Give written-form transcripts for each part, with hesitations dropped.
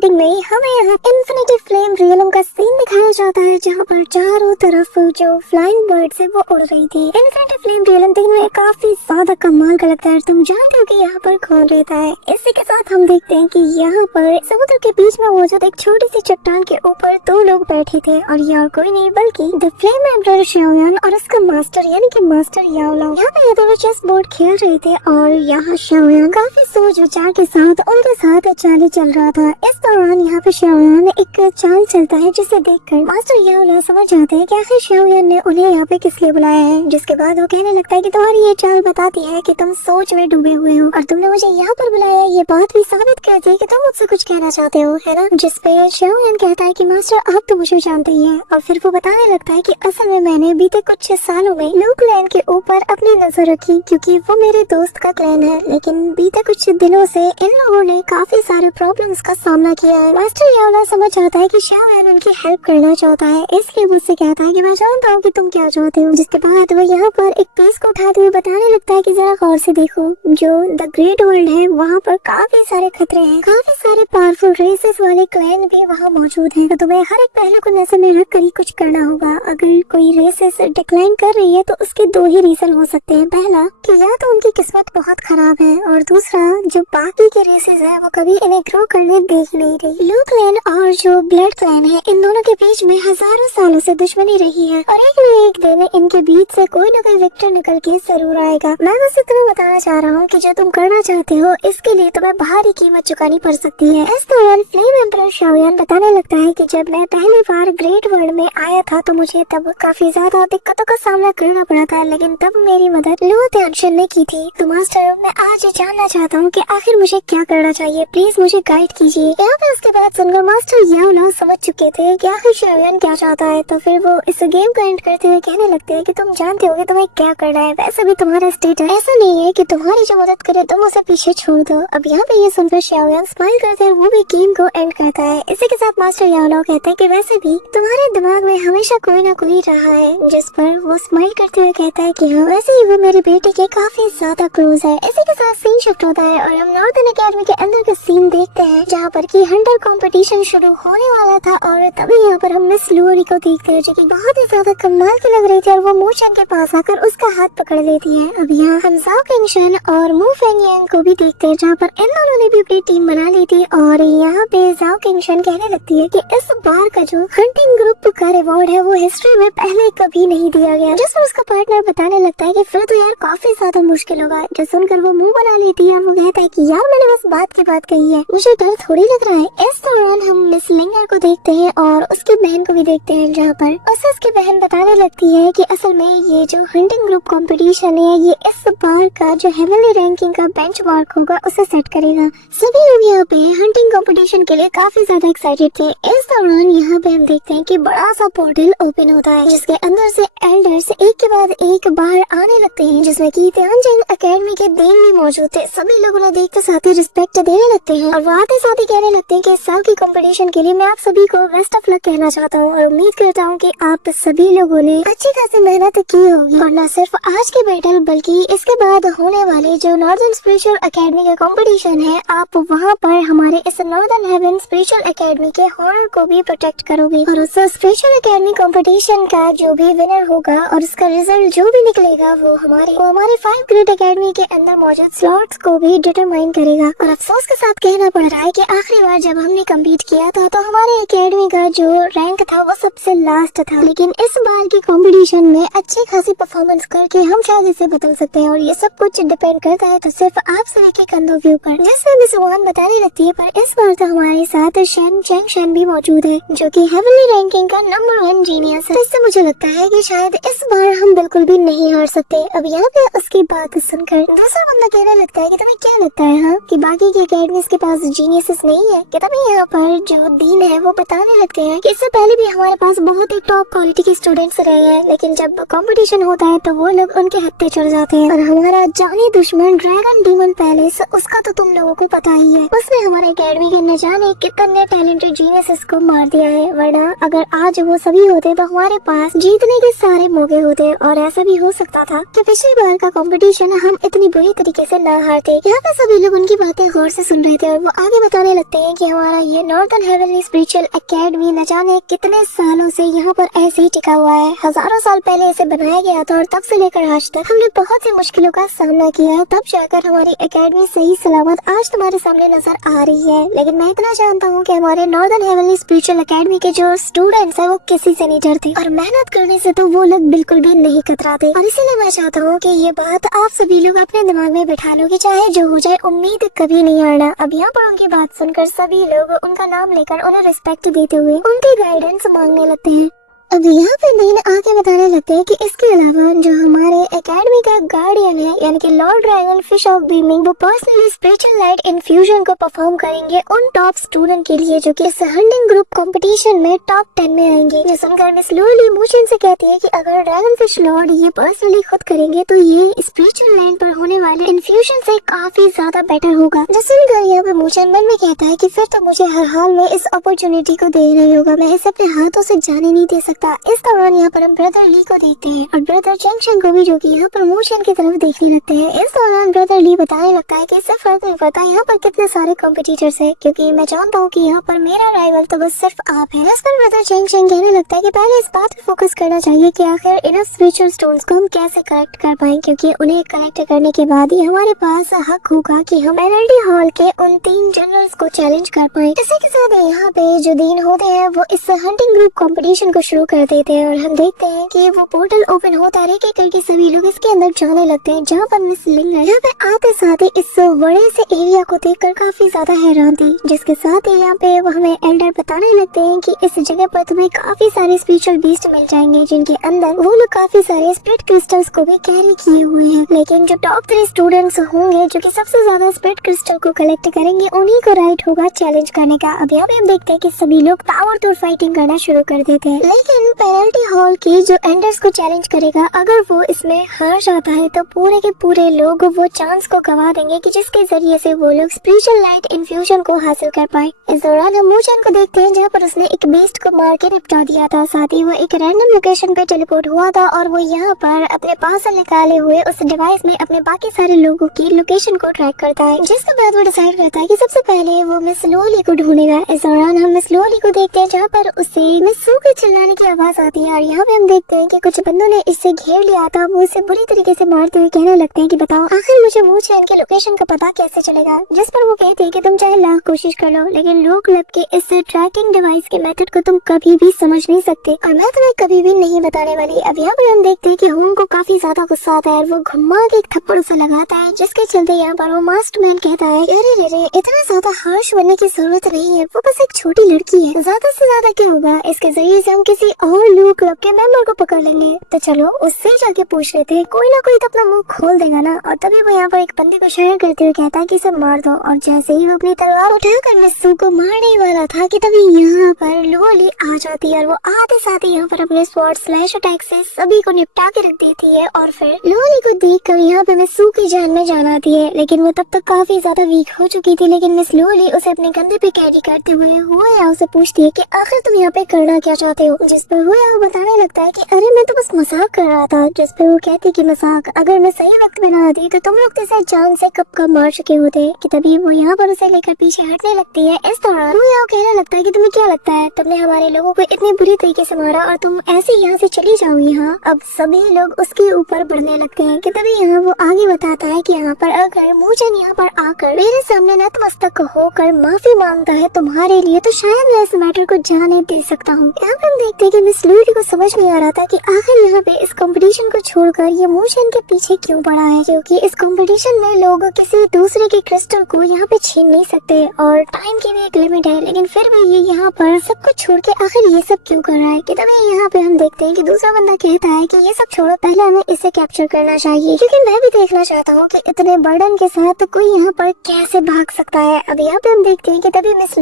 Starting में हमें यहाँ इन्फिनिटी फ्लेम रियलम का सीन दिखाया जाता है, जहाँ पर चारों तरफ जो फ्लाइंग बर्ड्स है वो उड़ रही थी। इन्फिनिटी फ्लेम रियलम देखने में काफी ज्यादा कमाल का लगता है। तुम जानते हो कि यहाँ पर कौन रहता है। इसी के साथ हम देखते हैं कि यहाँ पर समुद्र के बीच में मौजूद एक छोटी सी चट्टान के ऊपर दो लोग बैठे थे, और ये और कोई नहीं बल्कि द फ्लेम एम्परर शाओयान और उसका मास्टर यानी कि मास्टर याओ लाओ। यहाँ पे ये दोनों चेस बोर्ड खेल रहे थे, और यहाँ शाओयान काफी सोच विचार के साथ उनके साथ चाले चल रहा था। इस दौरान यहाँ पे शाओयान एक चाल चलता है, जिसे देखकर मास्टर याओ लाओ समझ जाते हैं कि आखिर शाओयान ने उन्हें यहाँ पे किस लिए बुलाया है। जिसके बाद वो कहने लगता है कि तुम्हारी ये चाल बताती है कि तुम सोच में डूबे हुए हो, और तुमने मुझे यहाँ पर बुलाया। ये बात भी साबित करती है कि तुम मुझसे कुछ कहना चाहते हो, है ना। जिसपे शाओयान कहता है कि मास्टर आप तो मुझे जानते ही हैं, और फिर वो बताने लगता है कि असल में मैंने बीते कुछ सालों में लू क्लैन के ऊपर अपनी नजर रखी, क्योंकि वो मेरे दोस्त का क्लैन है। लेकिन बीते कुछ दिनों से इन लोगों ने काफी सारे प्रॉब्लम्स का सामना किया है। मास्टर याओ लाओ समझ जाता है कि शाओयान उनकी हेल्प करना चाहता है, इसलिए मुझसे कहता है कि मैं जानता हूँ कि तुम क्या चाहते हो। जिसके बाद वो यहाँ पर एक पीस को उठाते हुए बताने लगता है कि जरा गौर से देखो, जो द ग्रेट वर्ल्ड है वहाँ पर काफी सारे खतरे हैं, काफी सारे पावरफुल रेसेस वाले क्लैन भी वहाँ मौजूद हैं। तो तुम्हें हर एक पहलू को नजर में रख कर ही कुछ करना होगा। अगर कोई रेसेस डिक्लाइन कर रही है तो उसके दो ही रीजन हो सकते हैं। पहला कि या तो उनकी किस्मत बहुत खराब है, और दूसरा जो बाकी के रेसेस है वो कभी इन्हें ग्रो करने देख नहीं रही। लू क्लैन और जो ब्लड क्लैन है, इन दोनों के बीच में हजारों सालों से दुश्मनी रही है, और एक न एक दिन इनके बीच से कोई न कोई विक्टर निकल के जरूर आएगा। मैं बस इतना बताना चाह रहा हूँ कि जो तुम करना चाहते हो इसके लिए तुम्हें भारी कीमत चुकानी पड़ सकती है। इस दौरान फ्लेम एम्परर शाओयान बताने लगता है कि जब मैं पहली बार ग्रेट वर्ल्ड में आया था तो मुझे तब काफी ज्यादा दिक्कतों का सामना करना पड़ा था, लेकिन तब मेरी मदद लू त्यानशन ने की थी। तो मास्टर मैं आज ये जानना चाहता हूँ कि आखिर मुझे क्या करना चाहिए, प्लीज मुझे गाइड कीजिए। यहाँ पे उसके बाद सुनकर मास्टर याओ लाओ समझ चुके थे कि आखिर शाओयान क्या चाहता है। तो फिर वो इस गेम को एंड करते हुए कहने लगते हैं कि तुम जानते हो कि तुम्हें क्या करना है। वैसे भी तुम्हारा स्टेटस ऐसा नहीं है कि तुम्हारी जो मदद करे तुम उसे पीछे छोड़ दो। अब यहाँ पे ये सुनकर शाओयान स्माइल करते हैं, वो भी गेम को एंड करता है। इसी के साथ मास्टर याओ लाओ कहते हैं कि वैसे भी तुम्हारे दिमाग में हमेशा कोई ना कोई रहा है। जिस पर वो स्माइल करते हुए कहता है कि हाँ, वैसे ही वो मेरी बेटी के काफी ज्यादा क्लोज है। इसी के साथ सीन शिफ्ट होता है और हम नॉर्दर्न एकेडमी के अंदर का सीन देखते हैं, जहाँ पर की हंटर कंपटीशन शुरू होने वाला था, और तभी यहाँ पर हम मिस लूरी को देखते हैं जो कि बहुत ही ज्यादा कमाल की लग रही थी, और वो मोशन के पास आकर उसका हाथ पकड़ लेती है। अब यहाँ हम जाओ किंगशन और मू फेंगयांग को भी देखते हैं, जहाँ पर इन दोनों ने भी अपनी टीम बना ली थी। और यहाँ पे जाओ किंगशन कहने लगती है कि इस बार का जो हंटिंग ग्रुप का रिवॉर्ड है वो हिस्ट्री में पहले कभी नहीं दिया गया। जिस पर उसका पार्टनर बताने लगता है कि फिर तो यार काफी ज्यादा मुश्किल होगा। जो सुनकर वो मुंह बना लेती है और वो कहता है कि यार मैंने बस बात की बात कही है, मुझे डर थोड़ी लग रहा है। इस दौरान हम मिस लिंगर को देखते हैं और उसकी बहन को भी देखते हैं, जहाँ पर उसकी बहन बताने लगती है कि असल में ये जो हंटिंग ग्रुप कंपटीशन है ये इस बार का जो हेवनली रैंकिंग का बेंचमार्क होगा उसे सेट करेगा। सभी लोग यहाँ पे हंटिंग कंपटीशन के लिए काफी ज्यादा एक्साइटेड थे। इस दौरान यहाँ पे हम देखते हैं कि बड़ा सा पोर्टल ओपन होता है, जिसके अंदर से एल्डर्स एक के बाद एक बाहर आने लगते हैं, जिसमें कि त्यानचेन एकेडमी के देन भी मौजूद थे। सभी लोग उन्हें देखते साथ ही रिस्पेक्ट देने लगते हैं, और वो आते साथ ही कहने लगते हैं कि इस साल की कंपटीशन के लिए मैं आप सभी को बेस्ट ऑफ लक कहना चाहता हूँ, और उम्मीद करता हूँ कि आप सभी लोगों ने अच्छी खासी मेहनत की होगी, और न सिर्फ आज के बैटल बल्कि इसके बाद होने वाले जो नॉर्दर्न स्पिरिचुअल एकेडमी का कंपटीशन है, आप वहाँ पर हमारे इस नॉर्दर्न हेवन स्पिरिचुअल एकेडमी के हॉनर को भी प्रोटेक्ट करोगे, और उस स्पिरिचुअल एकेडमी कंपटीशन का जो भी विनर होगा और उसका रिजल्ट जो भी निकलेगा वो हमारे 5 ग्रेट एकेडमी के अंदर मौजूद स्लॉट्स को भी डिटरमाइन करेगा। और अफसोस के साथ कहना पड़ रहा है कि आखिरी बार जब हमने कम्पीट किया था तो हमारे एकेडमी का जो रैंक था वो सबसे लास्ट था, लेकिन इस बार की कंपटीशन में अच्छी खासी परफॉर्मेंस करके हम शायद इसे बदल सकते हैं, और ये सब कुछ डिपेंड करता है तो सिर्फ आप सभी के कंधों के ऊपर। जिसमें भी सुहान बताने लगती है, पर इस बार तो हमारे साथ शेन चेंग शेन भी मौजूद है, जो कि हेवनली रैंकिंग का नंबर 1 जीनियस है। इससे मुझे लगता है कि शायद इस बार हम बिल्कुल भी नहीं हार सकते। अब यहाँ पे उसकी बात सुनकर दूसरा बंदा कहने लगता है कि तुम्हें क्या लगता है हाँ कि बाकी की एकेडमीज के पास जीनियसेस नहीं है? कि तुम्हें यहाँ पर जो दीन हैं वो बताने लगते हैं कि इससे पहले भी हमारे पास बहुत ही टॉप क्वालिटी के स्टूडेंट्स रहे हैं, लेकिन जब कंपटीशन होता है तो वो लोग उनके हत्थे चढ़ जाते हैं। और हमारा जानी दुश्मन ड्रैगन डीमन पैलेस, उसका तो तुम लोगों को पता ही है, उसने हमारे एकेडमी के न जाने कितने टैलेंटेड जीनियसेस को मार दिया है। वरना अगर आज वो सभी होते तो हमारे पास जीतने के सारे मौके होते, और ऐसा भी हो सकता था कि पिछली बार का कंपटीशन हम इतनी बुरी तरीके से ना हारते। यहाँ पे सभी लोग उनकी बातें गौर से सुन रहे थे और वो आगे बताने लगते हैं कि हमारा ये नॉर्दर्न हेवनली स्पिरिचुअल एकेडमी न जाने कितने सालों से यहाँ पर ऐसे ही टिका हुआ है। हजारों साल पहले इसे बनाया गया था और तब से लेकर आज तक हमने बहुत सी मुश्किलों का सामना किया है, तब जाकर हमारी एकेडमी सही सलामत आज तुम्हारे सामने नजर आ रही है। लेकिन मैं इतना जानता हूँ कि हमारे नॉर्दर्न हेवनली स्पिरिचुअल एकेडमी के जो स्टूडेंट्स है वो किसी से नहीं डरते, और मेहनत करने से तो वो लोग बिल्कुल भी नहीं कतराते। और इसीलिए मैं चाहता हूँ कि ये बात आप सभी लोग अपने दिमाग में बैठा लो कि चाहे जो हो जाए उम्मीद कभी नहीं हारना। अब यहाँ पर उनकी बात सुनकर सभी लोग उनका नाम लेकर उन्हें रिस्पेक्ट देते हुए उनकी गाइडेंस मांगने लगते हैं। अब यहाँ पे दीन आके बताने लगते हैं कि इसके अलावा जो हमारे एकेडमी का गार्डियन है यानी कि Lord dragon fish of beaming, वो पर्सनली स्पिरिचुअल लाइट इन्फ्यूजन को परफॉर्म करेंगे उन टॉप स्टूडेंट के लिए जो कि इस हंटिंग ग्रुप कंपटीशन में टॉप 10 में आएंगे। ये सुनकर मिस लूली मोशन से कहती है कि अगर ड्रैगन फिश लॉर्ड ये पर्सनली खुद करेंगे तो ये स्पिरिचुअल लाइन पर होने वाले इन्फ्यूजन से काफी ज्यादा बेटर होगा। जो सुनकर यहाँ पे मोशन मन में कहता है कि फिर तो मुझे हर हाल में इस अपॉर्चुनिटी को देना ही होगा, मैं इसे अपने हाथों से जाने नहीं दे सकता। इस दौरान यहाँ पर हम ब्रदर ली को देखते हैं और ब्रदर चेंगशन को भी, जो कि यहाँ पर मोशन की तरफ देखने लगते हैं। इस दौरान ब्रदर ली बताने लगता है कि इससे फर्क नहीं पड़ता यहाँ पर कितने सारे कॉम्पिटिटर्स हैं, क्योंकि मैं जानता हूँ कि यहाँ पर मेरा राइवल तो बस सिर्फ आप है। इस पर ब्रदर चेंगशन कहने लगता है कि पहले इस बात पे फोकस करना चाहिए कि आखिर इनफ स्पिरिचुअल स्टोन्स को हम कैसे कलेक्ट कर पाए, क्योंकि उन्हें कलेक्ट करने के बाद ही हमारे पास हक होगा कि हम एनएलडी हॉल के उन 3 जनरल्स को चैलेंज कर पाए। इसी के साथ यहाँ पे जो दिन होते हैं वो इस हंटिंग ग्रुप कंपटीशन को शुरू कर देते हैं और हम देखते हैं कि वो पोर्टल ओपन होता है, एक करके सभी लोग इसके अंदर जाने लगते हैं, जहाँ पर मिस लिंग यहाँ पे आते साथ ही इस बड़े से एरिया को देखकर काफी ज्यादा हैरान थी। जिसके साथ ही यहाँ पे वो हमें एल्डर बताने लगते हैं कि इस जगह पर तुम्हें काफी सारे स्पिरिचुअल बीस्ट मिल जाएंगे, जिनके अंदर वो लोग काफी सारे स्पिरिट क्रिस्टल्स को भी कैरी किए हुए हैं। लेकिन जो टॉप 3 स्टूडेंट्स होंगे जो कि सबसे ज्यादा स्पिरिट क्रिस्टल को कलेक्ट करेंगे, उन्हीं को राइट होगा चैलेंज करने का। अब यहाँ पे हम देखते हैं कि सभी लोग ताबड़तोड़ फाइटिंग करना शुरू कर देते हैं, लेकिन पेनल्टी हॉल के जो एंडर्स को चैलेंज करेगा, अगर वो इसमें हार जाता है तो पूरे के पूरे लोग वो चांस को गवा देंगे कि जिसके जरिए से वो लोग स्पिरिचुअल लाइट इन्फ्यूजन को हासिल कर पाए। इस दौरान हम मोचन को देखते हैं जहाँ पर उसने एक बीस्ट को मार के निपटा दिया था, साथ ही वो एक रैंडम लोकेशन पे टेलीपोर्ट हुआ था और वो यहाँ पर अपने पास से निकाले हुए उस डिवाइस में अपने बाकी सारे लोगों की लोकेशन को ट्रैक करता है, जिसके बाद वो डिसाइड करता है कि सबसे पहले वो मिस लोली को ढूंढेगा। इस दौरान हम मिस लोली को देखते हैं जहाँ पर उसे मिस सू के चिल्लाने की आवाज आती है और यहाँ पे हम देखते हैं कि कुछ बंदों ने इससे घेर लिया था। वो इसे बुरी तरीके से मारते हुए कहने लगते हैं कि बताओ आखिर मुझे वो चैन के लोकेशन का पता कैसे चलेगा, जिस पर वो कहते हैं कि तुम चाहे लाख कोशिश कर लो लेकिन लोक लब के इस ट्रैकिंग डिवाइस के मेथड को तुम कभी भी समझ नहीं सकते और मैं तुम्हें कभी भी नहीं बताने वाली। अब यहाँ पर हम देखते हैं कि होम को काफी ज्यादा गुस्सा आता है, वो घुमा के एक थप्पड़ उसे लगाता है, जिसके चलते यहाँ पर वो मास्टरमैन कहता है अरे रे इतना ज्यादा हार्श बनने की जरूरत नहीं है, वो बस एक छोटी लड़की है, ज्यादा से ज्यादा क्या होगा, इसके जरिए से हम किसी और लोक क्लब के मेंबर को पकड़ लेंगे, तो चलो उससे जाके पूछ लेते हैं, कोई ना कोई तो अपना मुंह खोल देगा ना। और तभी वो यहाँ पर एक बंदे को शेयर करते हुए कहता है कि इसे मार दो, और जैसे ही वो अपनी तलवार उठाकर मिस्सू को मारने वाला था कि तभी यहाँ पर लोली आ जाती है और वो आते साथ ही यहाँ पर अपने स्वॉर्ड स्लैश अटैक से सभी को निपटा के रख देती है और फिर लोली को देखकर यहाँ पे मिस्सू की जान में जान आती है, लेकिन वो तब तक काफी ज्यादा वीक हो चुकी थी। लेकिन मिस लोली उसे अपने कंधे पे कैरी करते हुए हुआ उसे पूछती है कि आखिर तुम यहाँ पे करना क्या चाहते हो, जिस पर हुआ बताने लगता है कि अरे मैं तो बस मजाक कर रहा था, जिस पे वो कहती कि मजाक, अगर मैं सही वक्त में ना आती तो तुम लोग इसे जान से कब कब मार चुके होते। कि तभी वो यहाँ पर उसे लेकर पीछे हटने लगती है। इस दौरान वो यहाँ कहने लगता है कि तुम्हें क्या लगता है तुमने हमारे लोगों को इतनी बुरी तरीके से मारा और तुम ऐसे यहाँ से चली जाओगी। हाँ, अब सभी लोग उसके ऊपर बढ़ने लगते हैं कि तभी यहाँ वो आगे बताता है कि यहाँ पर अगर मोचन यहाँ पर आकर मेरे सामने नतमस्तक होकर माफी मांगता है तुम्हारे लिए, तो शायद मैं इस मैटर को जाने दे सकता हूँ। यहाँ पर हम देखते हैं कि मिस लूडी को समझ नहीं आ रहा था कि आखिर यहाँ पे इस कंपटीशन को छोड़कर ये मोशन के पीछे क्यों पड़ा है, क्योंकि इस कंपटीशन में लोग किसी दूसरे के क्रिस्टल को यहाँ पे छीन नहीं सकते और टाइम की भी एक लिमिट है, लेकिन फिर भी ये यहाँ पर सब कुछ छोड़ के आखिर ये सब क्यों कर रहा है। कि तभी यहाँ पे हम देखते हैं कि दूसरा बंदा कहता है कि ये सब छोड़ो, पहले हमें इसे कैप्चर करना चाहिए, क्योंकि मैं भी देखना चाहता हूँ कि इतने बर्डन के साथ कोई यहाँ पर कैसे भाग सकता है। अब यहाँ पे हम देखते हैं कि तभी मिस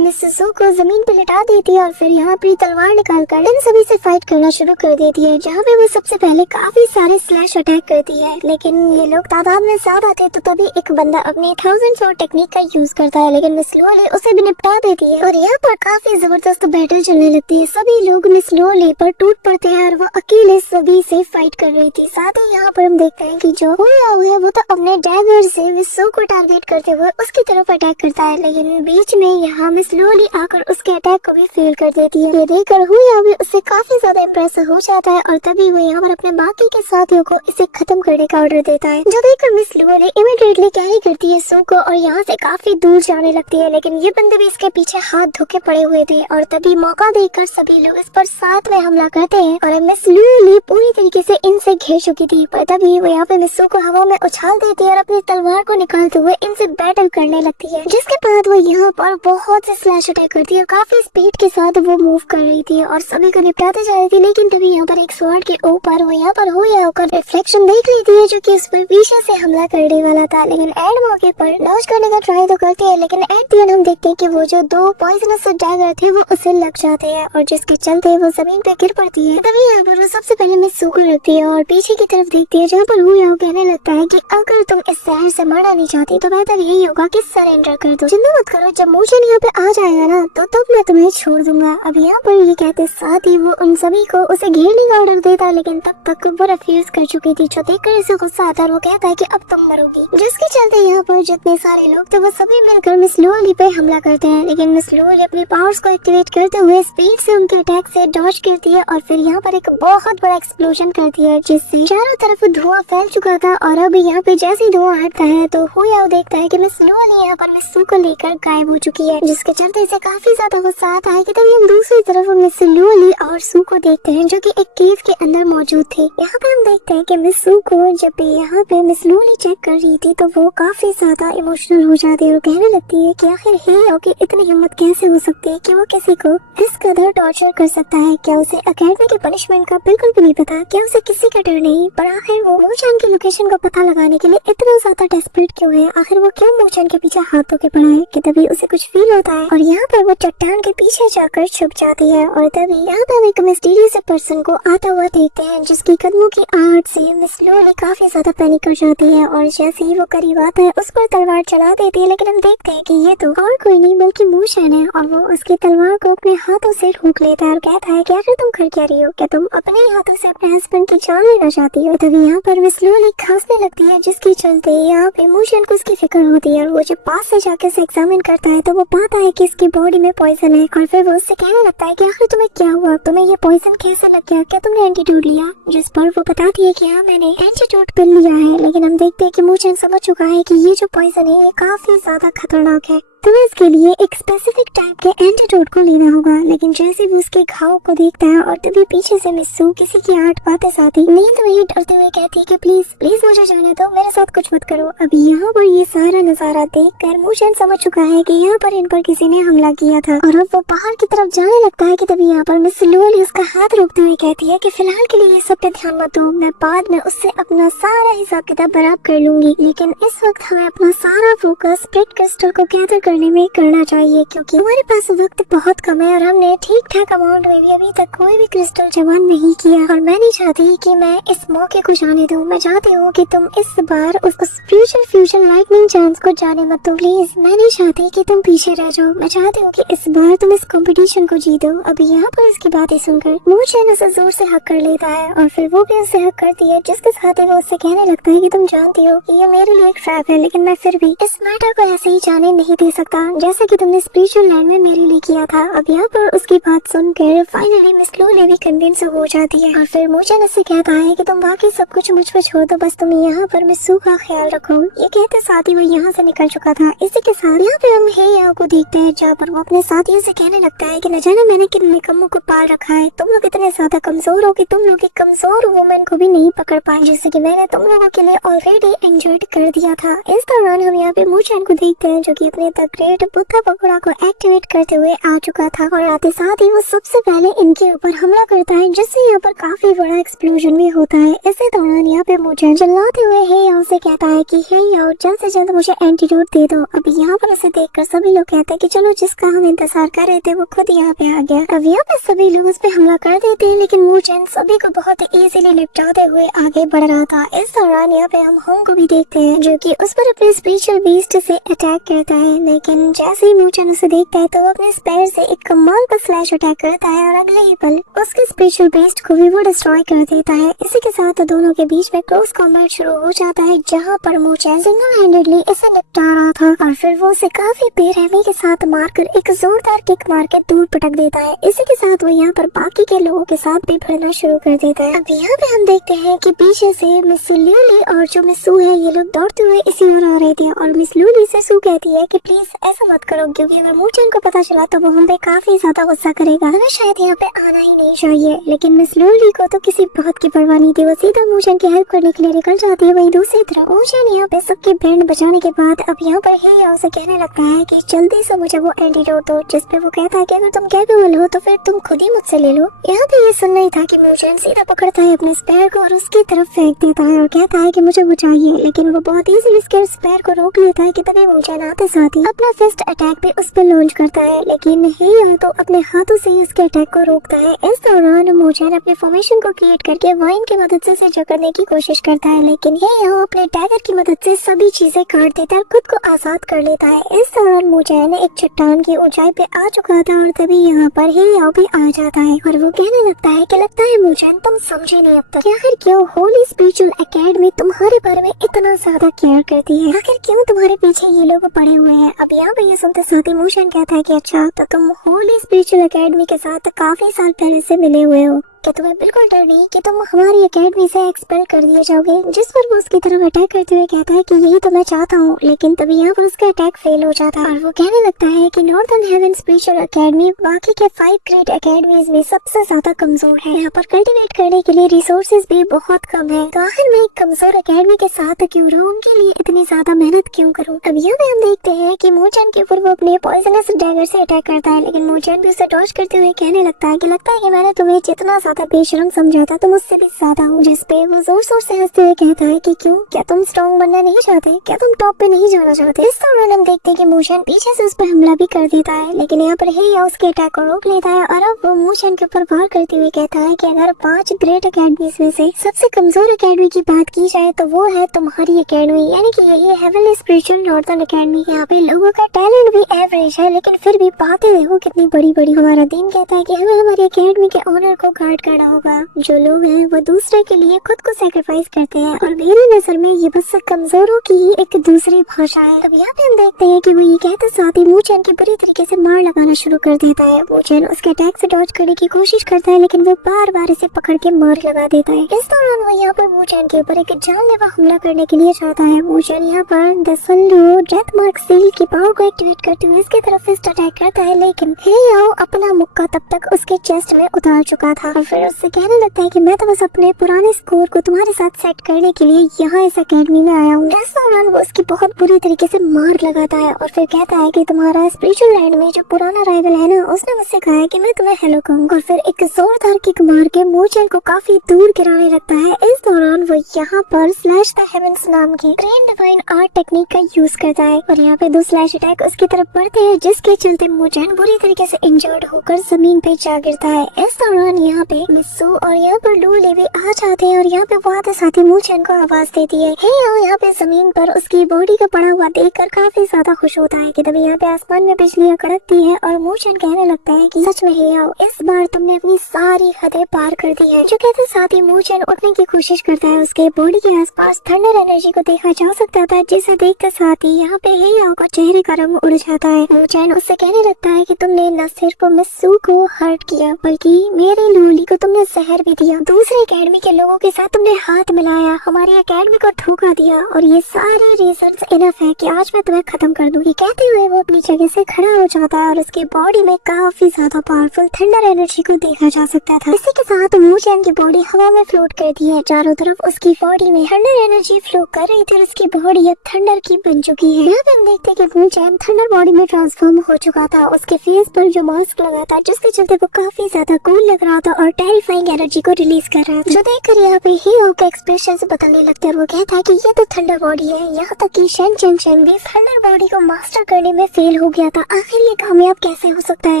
मिस्सू को जमीन पे लिटा देती है और फिर यहाँ अपनी तलवार निकालकर इन सभी से फाइट करना शुरू कर देती है, जहाँ पे वो सबसे पहले काफी सारे स्लैश अटैक करती है। लेकिन ये लोग तादाद में ज्यादा थे तो तभी एक बंदा अपनी 1000 स्वॉर्ड टेक्निक का यूज करता है, लेकिन मिस लोली उसे भी निपटा देती है और यहाँ पर काफी जबरदस्त बैटल चलने लगती है। सभी लोग मिस लोली पर टूट पड़ते हैं और वो अकेले सभी से फाइट कर रही थी। साथ ही यहाँ पर हम देखते हैं कि जो हुआ है वो तो अपने डैगर से मिस्सू को टारगेट करते हुए उसकी तरफ अटैक करता है, लेकिन बीच में यहाँ मिस लोली आकर उसके अटैक को भी फेल कर देती है। ये देखकर हुआ भी उससे काफी ज्यादा इम्प्रेस हो जाता है और तभी वो यहाँ पर अपने बाकी के साथियों को इसे खत्म करने का ऑर्डर देता है, जो देखकर मिस लोली इमीडिएटली क्या ही करती है सू को और यहाँ से काफी दूर जाने लगती है। लेकिन ये बंदे भी इसके पीछे हाथ धोके पड़े हुए थे और तभी मौका देखकर सभी लोग इस पर साथ में हमला करते हैं और मिस लोली पूरी तरीके से इनसे घिर चुकी थी, पर तभी वो यहाँ पे मिस्सू को हवा में उछाल देती है और अपनी तलवार को निकालते हुए इनसे बैटल करने लगती है, जिसके बाद वो यहाँ पर बहुत से स्लैश अटैक करती है। काफी स्पीड के साथ वो मूव कर रही थी और सभी को निपटाते जा रही थी, लेकिन तभी यहाँ पर एक स्वॉर्ड के ऊपर वो यहाँ पर हो या होकर रिफ्लेक्शन देख लेती है जो कि उस पर पीछे से हमला करने वाला था, लेकिन एंड मौके पर डॉज करने का ट्राई तो करती है, लेकिन एट द एंड हम देखते हैं कि वो जो दो पॉइजनस डैगर थे वो उसे लग जाते हैं और जिसके चलते वो जमीन पे गिर पड़ती है। तभी यहाँ पर वो सबसे पहले मिस्सू को रखती है और पीछे की तरफ देखती है, जहाँ पर वो कहने लगता है कि अगर तुम इस शहर से मरना नहीं चाहती तो बेहतर यही होगा कि सरेंडर कर दो। चिंता मत करो, जब मूचन यहाँ पे आ जाएगा ना तो तब मैं तुम्हें छोड़ दूंगा। अब यहाँ पर ये कहते साथ ही वो उन सभी को उसे घेरने का ऑर्डर देता है, लेकिन तब तक वो रिफ्यूज कर चुकी थी, जो देखकर इसे गुस्सा आता है और वो कहता है कि अब तुम मरोगी, जिसके चलते यहाँ पर जितने सारे लोग थे वो सभी मिलकर मिस लोली पे हमला करते हैं। लेकिन मिस लोली अपनी पावर्स को एक्टिवेट करते हुए स्पीड से उनके अटैक से डॉज करती है और फिर यहाँ पर एक बहुत बड़ा एक्सप्लोजन करती है, जिससे चारों तरफ धुआं फैल चुका था और अब यहाँ पे जैसे धुआं हटता है तो हुआ देखता है कि मिस लोली यहाँ पर मिस्सू को लेकर गायब हो चुकी है, जिसके चलते इसे काफी ज्यादा गुस्सा आता है कि तभी हम दूसरी तरफ मिस लोली और सू को देखते हैं जो कि एक केव के अंदर मौजूद थे। यहाँ पे हम देखते हैं कि मिस्सू को जब भी यहाँ पे मिस लोली चेक कर रही थी तो वो काफी ज्यादा इमोशनल हो जाती है और कहने लगती है कि आखिर हे की इतनी हिम्मत कैसे हो सकती है कि वो किसी को इस कदर टॉर्चर कर सकता है। क्या उसे अकेडमी के पनिशमेंट का बिल्कुल भी नहीं पता? क्या उसे किसी का डर नहीं? पर आखिर वो मूचन की लोकेशन को पता लगाने के लिए इतना ज्यादा डेस्परेट क्यों है? आखिर वो क्यों मूचन के पीछे हाथों के पड़ा है? कि तभी उसे कुछ फील होता है और यहाँ पर वो चट्टान के पीछे जाकर छुप जाती है और तभी यहाँ पर एक मिस्टीरियस पर्सन को आता हुआ देखते हैं, जिसकी कदमों की आहट से मिस लोली काफी ज्यादा पैनिक कर जाती है और जैसे ही वो करीब आता है उस पर तलवार चला देती है। लेकिन हम देखते हैं कि ये तो और कोई नहीं बल्कि मूचन है और वो उसकी तलवार को अपने हाथों से रोक लेता है और कहता है कि आखिर तुम कर क्या रही हो? क्या तुम अपने हाथों से अपने हस्बैंड की जान लेना चाहती हो? तभी यहाँ पर मिस लोली खांसने लगती है, जिसके चलते यहाँ पे मूचन को उसकी फिक्र होती है और वो जब पास से जाकर से एग्जामिन करता है तो वो पाता है कि इसकी बॉडी में पॉइजन है और फिर वो उससे कहने लगता है कि आखिर तुम्हें क्या हुआ? तुम्हें ये पॉइजन कैसे लग गया? क्या तुमने एंटीडोट लिया? जिस पर वो बताती है कि हाँ मैंने एंटीडोट पिल लिया है। लेकिन हम देखते हैं कि मूचन समझ चुका है कि ये जो पॉइजन है ये काफी ज्यादा खतरनाक है, तुम्हें इसके लिए एक स्पेसिफिक टाइप के एंटीडोट को लेना होगा। लेकिन जैसे भी उसके घाव को देखता है और तभी पीछे से मिस्सू किसी की आठ बातें साथ ही नींद में ही डरते हुए कहती है कि प्लीज प्लीज मुझे जाने दो, मेरे साथ कुछ मत करो। अभी यहाँ पर ये सारा नजारा देखकर मूचन समझ चुका है कि यहाँ पर इन पर किसी ने हमला किया था और अब वो बाहर की तरफ जाने लगता है कि तभी यहाँ पर मिस लोली उसका हाथ रोकते हुए कहती है कि फिलहाल के लिए ये सब पे ध्यान मत दो, मैं बाद में उससे अपना सारा हिसाब किताब बराबर कर लूंगी। लेकिन इस वक्त हमें अपना सारा फोकस स्प्रिट क्रिस्टल को गैदर करने में करना चाहिए, क्योंकि हमारे पास वक्त बहुत कम है और हमने ठीक ठाक अमाउंट में भी अभी तक कोई भी क्रिस्टल जमा नहीं किया और मैं नहीं चाहती कि मैं इस मौके को जाने दूं। मैं चाहती हूँ कि तुम इस बार उस फ्यूचर लाइटनिंग चांस को जाने मत दो प्लीज। मैं नहीं चाहती कि तुम पीछे रह जाओ, मैं चाहती हूँ कि इस बार तुम इस कंपटीशन को जीतो। अभी यहाँ पर इसकी बातें सुनकर मूचन उसे जोर से हक कर लेता है और फिर वो भी उसे हक करती है, जिसके साथ ही वो उससे कहने लगता है कि तुम जानती हो कि ये मेरे लिए एक ट्रैप है, लेकिन मैं फिर भी इस मैटर को ऐसे ही जाने नहीं दे सकता जैसे कि तुमने स्पिरिचुअल लैंड में मेरे लिए किया था। अब यहाँ पर उसकी बात सुनकर फाइनली मिस लोली भी कन्विंस हो जाती है और फिर मूचन उससे कहता है कि तुम बाकी सब कुछ मुझ पर छोड़ दो, बस तुम यहाँ पर मिस्सू का ख्याल रखो। ये कहते साथ ही वो यहाँ से निकल चुका था। इसी के साथ यहाँ पे हम हे को देखते हैं, जहाँ पर वो अपने साथियों से कहने लगता है कि न जाने मैंने किन निकम्मों को पाल रखा है, तुम लोग इतने ज्यादा कमजोर हो कि तुम लोग एक कमजोर वुमेन को भी नहीं पकड़ पाए, जैसे कि मैंने तुम लोगों के लिए ऑलरेडी इंजर्ड कर दिया था। इस दौरान हम यहाँ पे मूचन को देखते हैं जो कि अपने तक ग्रेट बुद्धा पकड़ा को एक्टिवेट करते हुए आ चुका था और आते साथ ही वो सबसे पहले इनके ऊपर हमला करता है, जिससे यहाँ पर काफी बड़ा एक्सप्लोजन भी होता है। इसी दौरान यहाँ पे मुझे चिल्लाते हुए हे याओ से कहता है कि हे याओ जल्द से जल्द मुझे एंटीडोट दे दो। अब यहाँ पर उसे देखकर सभी लोग कहते हैं कि चलो जिसका हम इंतजार कर रहे थे वो खुद यहाँ पे आ गया। अब यहाँ पे सभी लोग उस पे हमला कर देते हैं, लेकिन मुझे सभी को बहुत इजीली निपटाते हुए आगे बढ़ रहा था। इस दौरान यहाँ पे हम होंग को भी देखते हैं जो कि उस पर अपने स्पिरिचुअल बीस्ट से अटैक करता है, लेकिन जैसे ही मुझे उसे देखता है तो वो अपने स्पेयर से एक कमाल का स्लैश अटैक करता है और अगले ही पल उसके स्पिरिचुअल बीस्ट को भी वो डिस्ट्रॉय कर देता है। इसी के साथ दोनों के बीच में क्लोज कॉम्बैट शुरू हो जाता है, जहाँ पर मुझे सिंगल हैंडेडली इसे निपटा रहा था और फिर वो उसे काफी बेरहमी के साथ मारकर एक जोरदार किक मार के दूर पटक देता है। इसी के साथ वो यहाँ पर बाकी के लोगों के साथ भी भिड़ना शुरू कर देता है। अब यहाँ पे हम देखते हैं कि पीछे से मिस लूली और जो मिस सू है ये लोग दौड़ते हुए इसी ओर आ रहे थे और मिस लूली से सू कहती है कि प्लीज ऐसा मत करो, क्योंकि अगर मूचन को पता चला तो वो हम पे काफी ज्यादा गुस्सा करेगा, हमें शायद यहाँ पे आना ही नहीं चाहिए। लेकिन मिस लूली को तो किसी बात की परवाह नहीं थी, वो सीधा मूचन की हेल्प करने के लिए निकल जाती है। वही दूसरी तरफ मूचन यहाँ पे सबकी बैंड बजाने के बाद अब यहाँ पर हे याओ से कहने लगता है कि जल्दी से मुझे वो एंटीडोट दो, जिसपे वो कहता है कि अगर तुम कैपेबल हो तो फिर तुम खुद ही मुझसे ले लो। यहाँ पे ये सुनना ही था कि मूचन सीधा पकड़ता है अपने स्पेयर को और उसकी तरफ फेंक देता है और कहता है कि मुझे वो चाहिए, लेकिन वो बहुत इजीली उसके स्पेयर को रोक लेता है कि तभी मूचन आते साथ ही अपना फिस्ट अटैक भी उस पर लॉन्च करता है, लेकिन हे याओ तो अपने हाथों से ही उसके अटैक को रोकता है। इस दौरान मूचन अपने फॉर्मेशन को क्रिएट करके वाइन की मदद से जकड़ने की कोशिश करता है, लेकिन हे याओ अपने डैगर की मदद से सभी चीजें काट देता है और खुद को आजाद कर लेता है। इस दौरान मूचन एक चट्टान की ऊंचाई पे आ चुका था और तभी यहाँ पर हे याओ भी आ जाता है और वो कहने लगता है कि लगता है मूचन तुम समझे नहीं अब तक, आखिर क्यों होली स्पिरिचुअल एकेडमी तुम्हारे बारे में इतना ज्यादा केयर करती है, आखिर क्यों तुम्हारे पीछे ये लोग पड़े हुए हैं। अब यहाँ पे ये सुनते साथ ही मूचन कहता है कि अच्छा तो तुम होली स्पिरिचुअल एकेडमी के साथ काफी साल पहले से मिले हुए हो, कि तुम्हें बिल्कुल डर नहीं कि तुम हमारी एकेडमी से एक्सपेल कर दिए जाओगे। जिस पर वो उसकी तरफ अटैक करते हुए कहता है कि यही तो मैं चाहता हूँ, लेकिन तभी यहाँ पर उसका अटैक फेल हो जाता है और वो कहने लगता है कि नॉर्दर्न हेवन स्पिरिचुअल एकेडमी बाकी के 5 ग्रेट एकेडमीज में सबसे ज्यादा कमजोर है, यहाँ पर कल्टिवेट करने के लिए रिसोर्सेज भी बहुत कम है, तो आखिर मैं एक कमजोर एकेडमी के साथ क्यों रहूं, उनके लिए इतनी ज्यादा मेहनत क्यों करूँ। अब यहाँ पे हम देखते हैं कि मूचन के ऊपर वो अपने पॉइजनस डैगर से अटैक करता है, लेकिन मूचन भी उसे डॉज करते हुए कहने लगता है कि लगता है कि मैंने तुम्हें जितना ज्यादा बेशरम समझा था तुम उससे भी ज्यादा हो। जिसपे वो जोर शोर से हंसते हुए कहता है कि क्यों, क्या तुम स्ट्रॉन्ग बनना नहीं चाहते, क्या तुम टॉप पे नहीं जाना चाहते। इस दौरान हम देखते हैं कि मूचन पीछे से उस पर हमला भी कर देता है, लेकिन यहाँ पर हे याओ उसके अटैक को रोक लेता है और अब वो मूचन के ऊपर वार करते हुए कहता है कि अगर 5 ग्रेट एकेडमीज में से सबसे कमजोर एकेडमी की बात की जाए तो वो है तुम्हारी एकेडमी, यानी कि यही हेवनली स्पिरिचुअल नॉर्दर्न एकेडमी। यहाँ पे लोगों का टैलेंट भी एवरेज है, लेकिन फिर भी बातें देखो कितनी बड़ी बड़ी। हमारा दिन कहता है कि हमें हमारी एकेडमी के ऑनर को गार्ड करना होगा, जो लोग हैं वो दूसरे के लिए खुद को सैक्रिफाइस करते हैं और मेरी नजर में ये बस कमजोरों की ही एक दूसरी भाषा है। अब यहाँ पे हम देखते हैं कि वो ये कहते साथ ही मूचन की बुरी तरीके से मार लगाना शुरू कर देता है। मूचन उसके अटैक से डॉज करने की कोशिश करता है, लेकिन वो बार बार इसे पकड़ के मार लगा देता है। इस दौरान वो यहाँ पर मूचन के ऊपर एक जानलेवा हमला करने के लिए चाहता है। मूचन यहाँ पर द सनडो डेथ मार्क सील की पावर को एक्टिवेट करते हुए इसके तरफ फिस्ट अटैक करता है, लेकिन हे याओ अपना मुक्का तब तक उसके चेस्ट में उतार चुका था और फिर उससे कहने लगता है कि मैं तो बस अपने पुराने स्कोर को तुम्हारे साथ सेट करने के लिए यहाँ इस एकेडमी में आया हूँ। इस दौरान वो उसकी बहुत बुरी तरीके से मार लगाता है और फिर कहता है कि तुम्हारा स्पिरिचुअल लैंड में जो पुराना राइवल है ना, उसने मुझसे कहा है कि मैं तुम्हें हेलो कहूँ और फिर एक जोरदार किक मार के मूचन को काफी दूर गिराने लगता है। इस दौरान वो यहाँ पर स्लैश द हेवंस नाम की ग्रेट डिवाइन आर्ट टेक्निक का यूज करता है और यहाँ पे 2 स्लैश अटैक उसकी तरफ बढ़ते हैं, जिसके चलते मूचन बुरी तरीके से इंजर्ड होकर जमीन पे जा गिरता है। इस दौरान यहाँ पे मिस्सू और यहाँ पर लूली भी आ जाते हैं और यहाँ पे वो आते साथी मूचन को आवाज देती है। हे याओ यहाँ पे जमीन पर उसकी बॉडी का पड़ा हुआ देखकर काफी ज्यादा खुश होता है कि तभी यहाँ पे आसमान में बिजलियां कड़कती है और मूचन कहने लगता है कि सच में हे याओ इस बार तुमने अपनी सारी हदें पार कर दी है। जो कहते साथ ही मूचन उठने की कोशिश करता है, उसके बॉडी के आसपास थंडर एनर्जी को देखा जा सकता था, जिसे देखते साथ ही यहाँ पे हे याओ का चेहरे का रंग उड़ जाता है। मूचन उससे कहने लगता है कि तुमने न सिर्फ मिस्सू को हर्ट किया बल्कि मेरी लूली को तुमने जहर भी दिया, दूसरे एकेडमी के लोगों के साथ तुमने हाथ मिलाया, हमारी एकेडमी को धोखा दिया और ये सारे रीजंस इनफ है कि आज मैं तुम्हें खत्म कर दूंगी। कहते हुए वो अपनी जगह से खड़ा हो जाता है और उसकी बॉडी में काफी ज्यादा पावरफुल थंडर एनर्जी को देखा जा सकता था। इसी के साथ वू चैन की बॉडी हवा में फ्लोट करती है, चारों तरफ उसकी बॉडी में थंडर एनर्जी फ्लो कर रही थी और उसकी बॉडी अब थंडर की बन चुकी है। यहाँ पे हम देखते हैं कि वू चैन थंडर बॉडी में ट्रांसफॉर्म हो चुका था। उसके फेस पर जो मास्क लगा था जिसके चलते वो काफी ज्यादा कूल लग रहा था और टेरिफाइंग एनर्जी को रिलीज कर रहा था, जो देखकर यहाँ पे हीरो का एक्सप्रेशन से बदलने लगता है। वो कहता है कि ये तो थंडर बॉडी है। यहाँ तक कि शन चेंग भी थंडर बॉडी को मास्टर करने में फेल हो गया था। आखिर ये कामयाब कैसे हो सकता है?